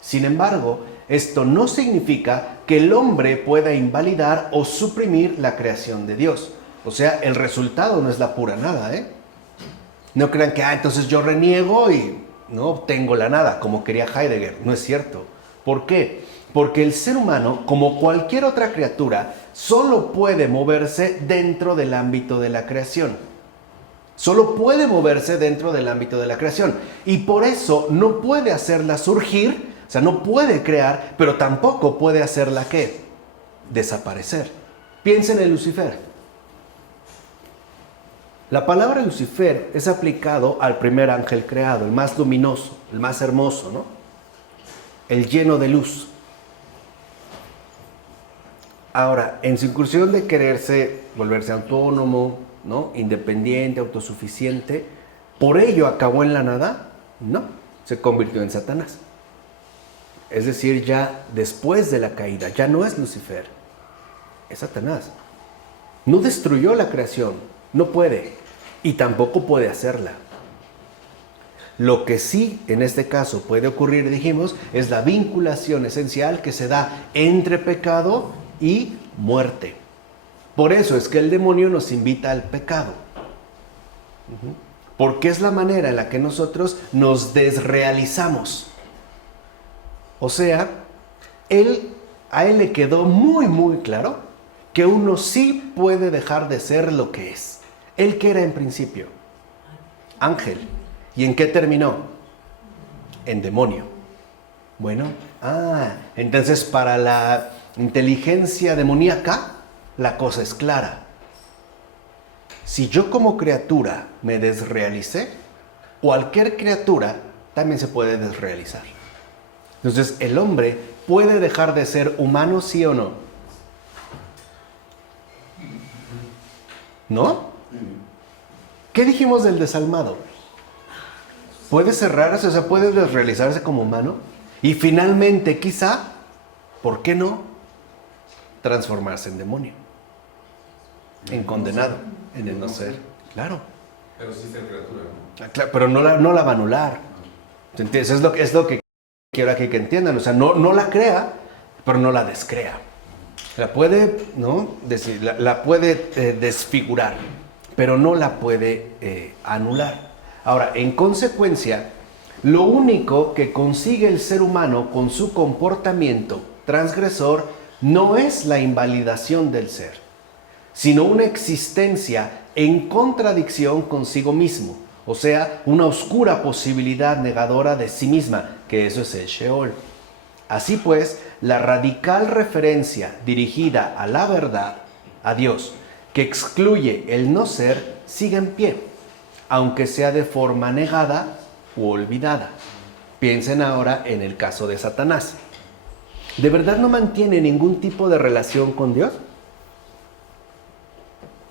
Sin embargo, esto no significa que el hombre pueda invalidar o suprimir la creación de Dios. O sea, el resultado no es la pura nada, ¿eh? No crean que, entonces yo reniego y no obtengo la nada, como quería Heidegger. No es cierto. ¿Por qué? Porque el ser humano, como cualquier otra criatura, solo puede moverse dentro del ámbito de la creación. Solo puede moverse dentro del ámbito de la creación. Y por eso no puede hacerla surgir, o sea, no puede crear, pero tampoco puede hacerla, ¿qué? Desaparecer. Piensen en Lucifer. La palabra Lucifer es aplicado al primer ángel creado, el más luminoso, el más hermoso, ¿no? El lleno de luz. Ahora, en su incursión de quererse volverse autónomo, ¿no? Independiente, autosuficiente, ¿por ello acabó en la nada? No, se convirtió en Satanás. Es decir, ya después de la caída, ya no es Lucifer, es Satanás. No destruyó la creación, no puede, y tampoco puede hacerla. Lo que sí en este caso puede ocurrir, dijimos, es la vinculación esencial que se da entre pecado y muerte. Por eso es que el demonio nos invita al pecado. Porque es la manera en la que nosotros nos desrealizamos. O sea, a él le quedó muy, muy claro que uno sí puede dejar de ser lo que es. Él que era en principio ángel. ¿Y en qué terminó? En demonio. Bueno, entonces para la inteligencia demoníaca, la cosa es clara. Si yo como criatura me desrealicé, cualquier criatura también se puede desrealizar. Entonces, ¿el hombre puede dejar de ser humano, sí o no? ¿No? ¿Qué dijimos del desalmado? Puede cerrarse, o sea, puede desrealizarse como humano y finalmente, quizá, ¿por qué no? Transformarse en demonio, en condenado, en el no ser. Claro. Pero sí ser criatura, ¿no? Claro, pero no la va a anular. ¿Entiendes? Es lo que quiero aquí que entiendan. O sea, no la crea, pero no la descrea. La puede, ¿no? La puede desfigurar, pero no la puede anular. Ahora, en consecuencia, lo único que consigue el ser humano con su comportamiento transgresor no es la invalidación del ser, sino una existencia en contradicción consigo mismo, o sea, una oscura posibilidad negadora de sí misma, que eso es el Sheol. Así pues, la radical referencia dirigida a la verdad, a Dios, que excluye el no ser, sigue en pie, aunque sea de forma negada u olvidada. Piensen ahora en el caso de Satanás. ¿De verdad no mantiene ningún tipo de relación con Dios?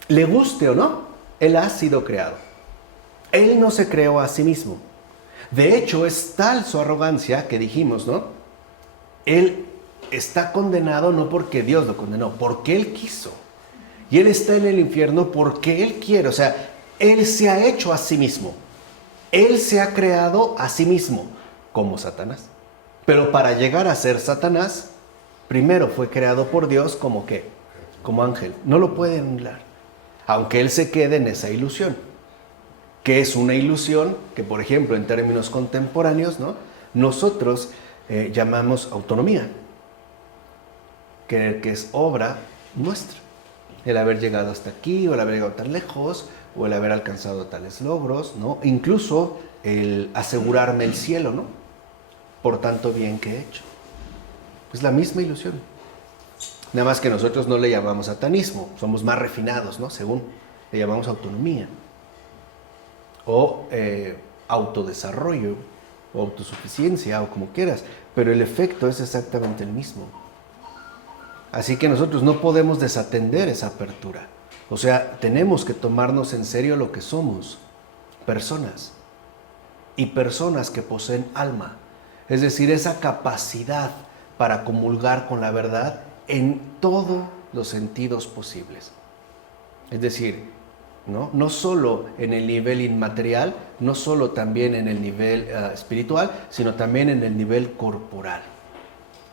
Le guste o no, Él ha sido creado. Él no se creó a sí mismo. De hecho, es tal su arrogancia que dijimos, ¿no? Él está condenado no porque Dios lo condenó, porque él quiso. Y él está en el infierno porque él quiere. O sea, él se ha hecho a sí mismo. Él se ha creado a sí mismo como Satanás. Pero para llegar a ser Satanás, primero fue creado por Dios como ¿qué? Como ángel. No lo puede anular. Aunque él se quede en esa ilusión. Que es una ilusión que, por ejemplo, en términos contemporáneos, ¿no? Nosotros llamamos autonomía. Que es obra nuestra. El haber llegado hasta aquí, o el haber llegado tan lejos, o el haber alcanzado tales logros, ¿no? Incluso el asegurarme el cielo, ¿no? Por tanto bien que he hecho. Es la misma ilusión. Nada más que nosotros no le llamamos satanismo, somos más refinados, ¿no? Según le llamamos autonomía. O autodesarrollo, o autosuficiencia, o como quieras. Pero el efecto es exactamente el mismo. Así que nosotros no podemos desatender esa apertura. O sea, tenemos que tomarnos en serio lo que somos, personas. Y personas que poseen alma. Es decir, esa capacidad para comulgar con la verdad en todos los sentidos posibles. Es decir, no solo en el nivel inmaterial, no solo también en el nivel espiritual, sino también en el nivel corporal.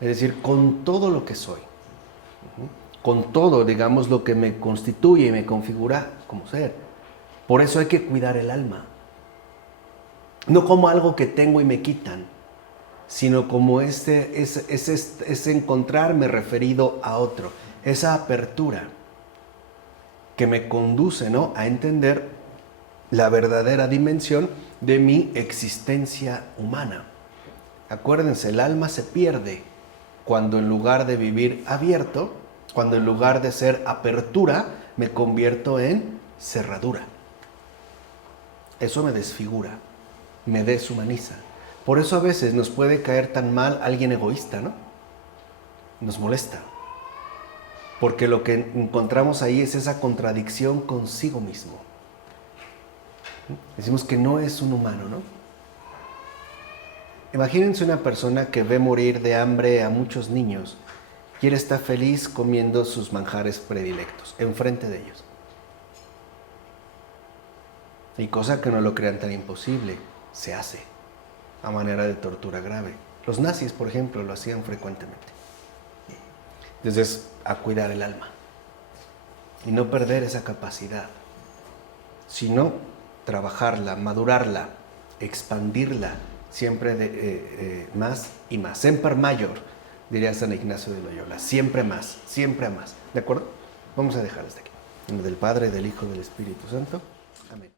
Es decir, con todo lo que soy. Con todo, digamos, lo que me constituye y me configura como ser. Por eso hay que cuidar el alma. No como algo que tengo y me quitan, sino como es encontrarme referido a otro. Esa apertura que me conduce, ¿no?, a entender la verdadera dimensión de mi existencia humana. Acuérdense, el alma se pierde cuando en lugar de vivir abierto, cuando en lugar de ser apertura, me convierto en cerradura. Eso me desfigura, me deshumaniza. Por eso a veces nos puede caer tan mal alguien egoísta, ¿no? Nos molesta. Porque lo que encontramos ahí es esa contradicción consigo mismo. Decimos que no es un humano, ¿no? Imagínense una persona que ve morir de hambre a muchos niños y él está feliz comiendo sus manjares predilectos, enfrente de ellos. Y cosa que no lo crean tan imposible, se hace a manera de tortura grave. Los nazis, por ejemplo, lo hacían frecuentemente. Entonces, a cuidar el alma y no perder esa capacidad, sino trabajarla, madurarla, expandirla, siempre más y más. Semper mayor, diría San Ignacio de Loyola, siempre más, siempre a más. ¿De acuerdo? Vamos a dejar hasta aquí. En nombre del Padre, del Hijo y del Espíritu Santo. Amén.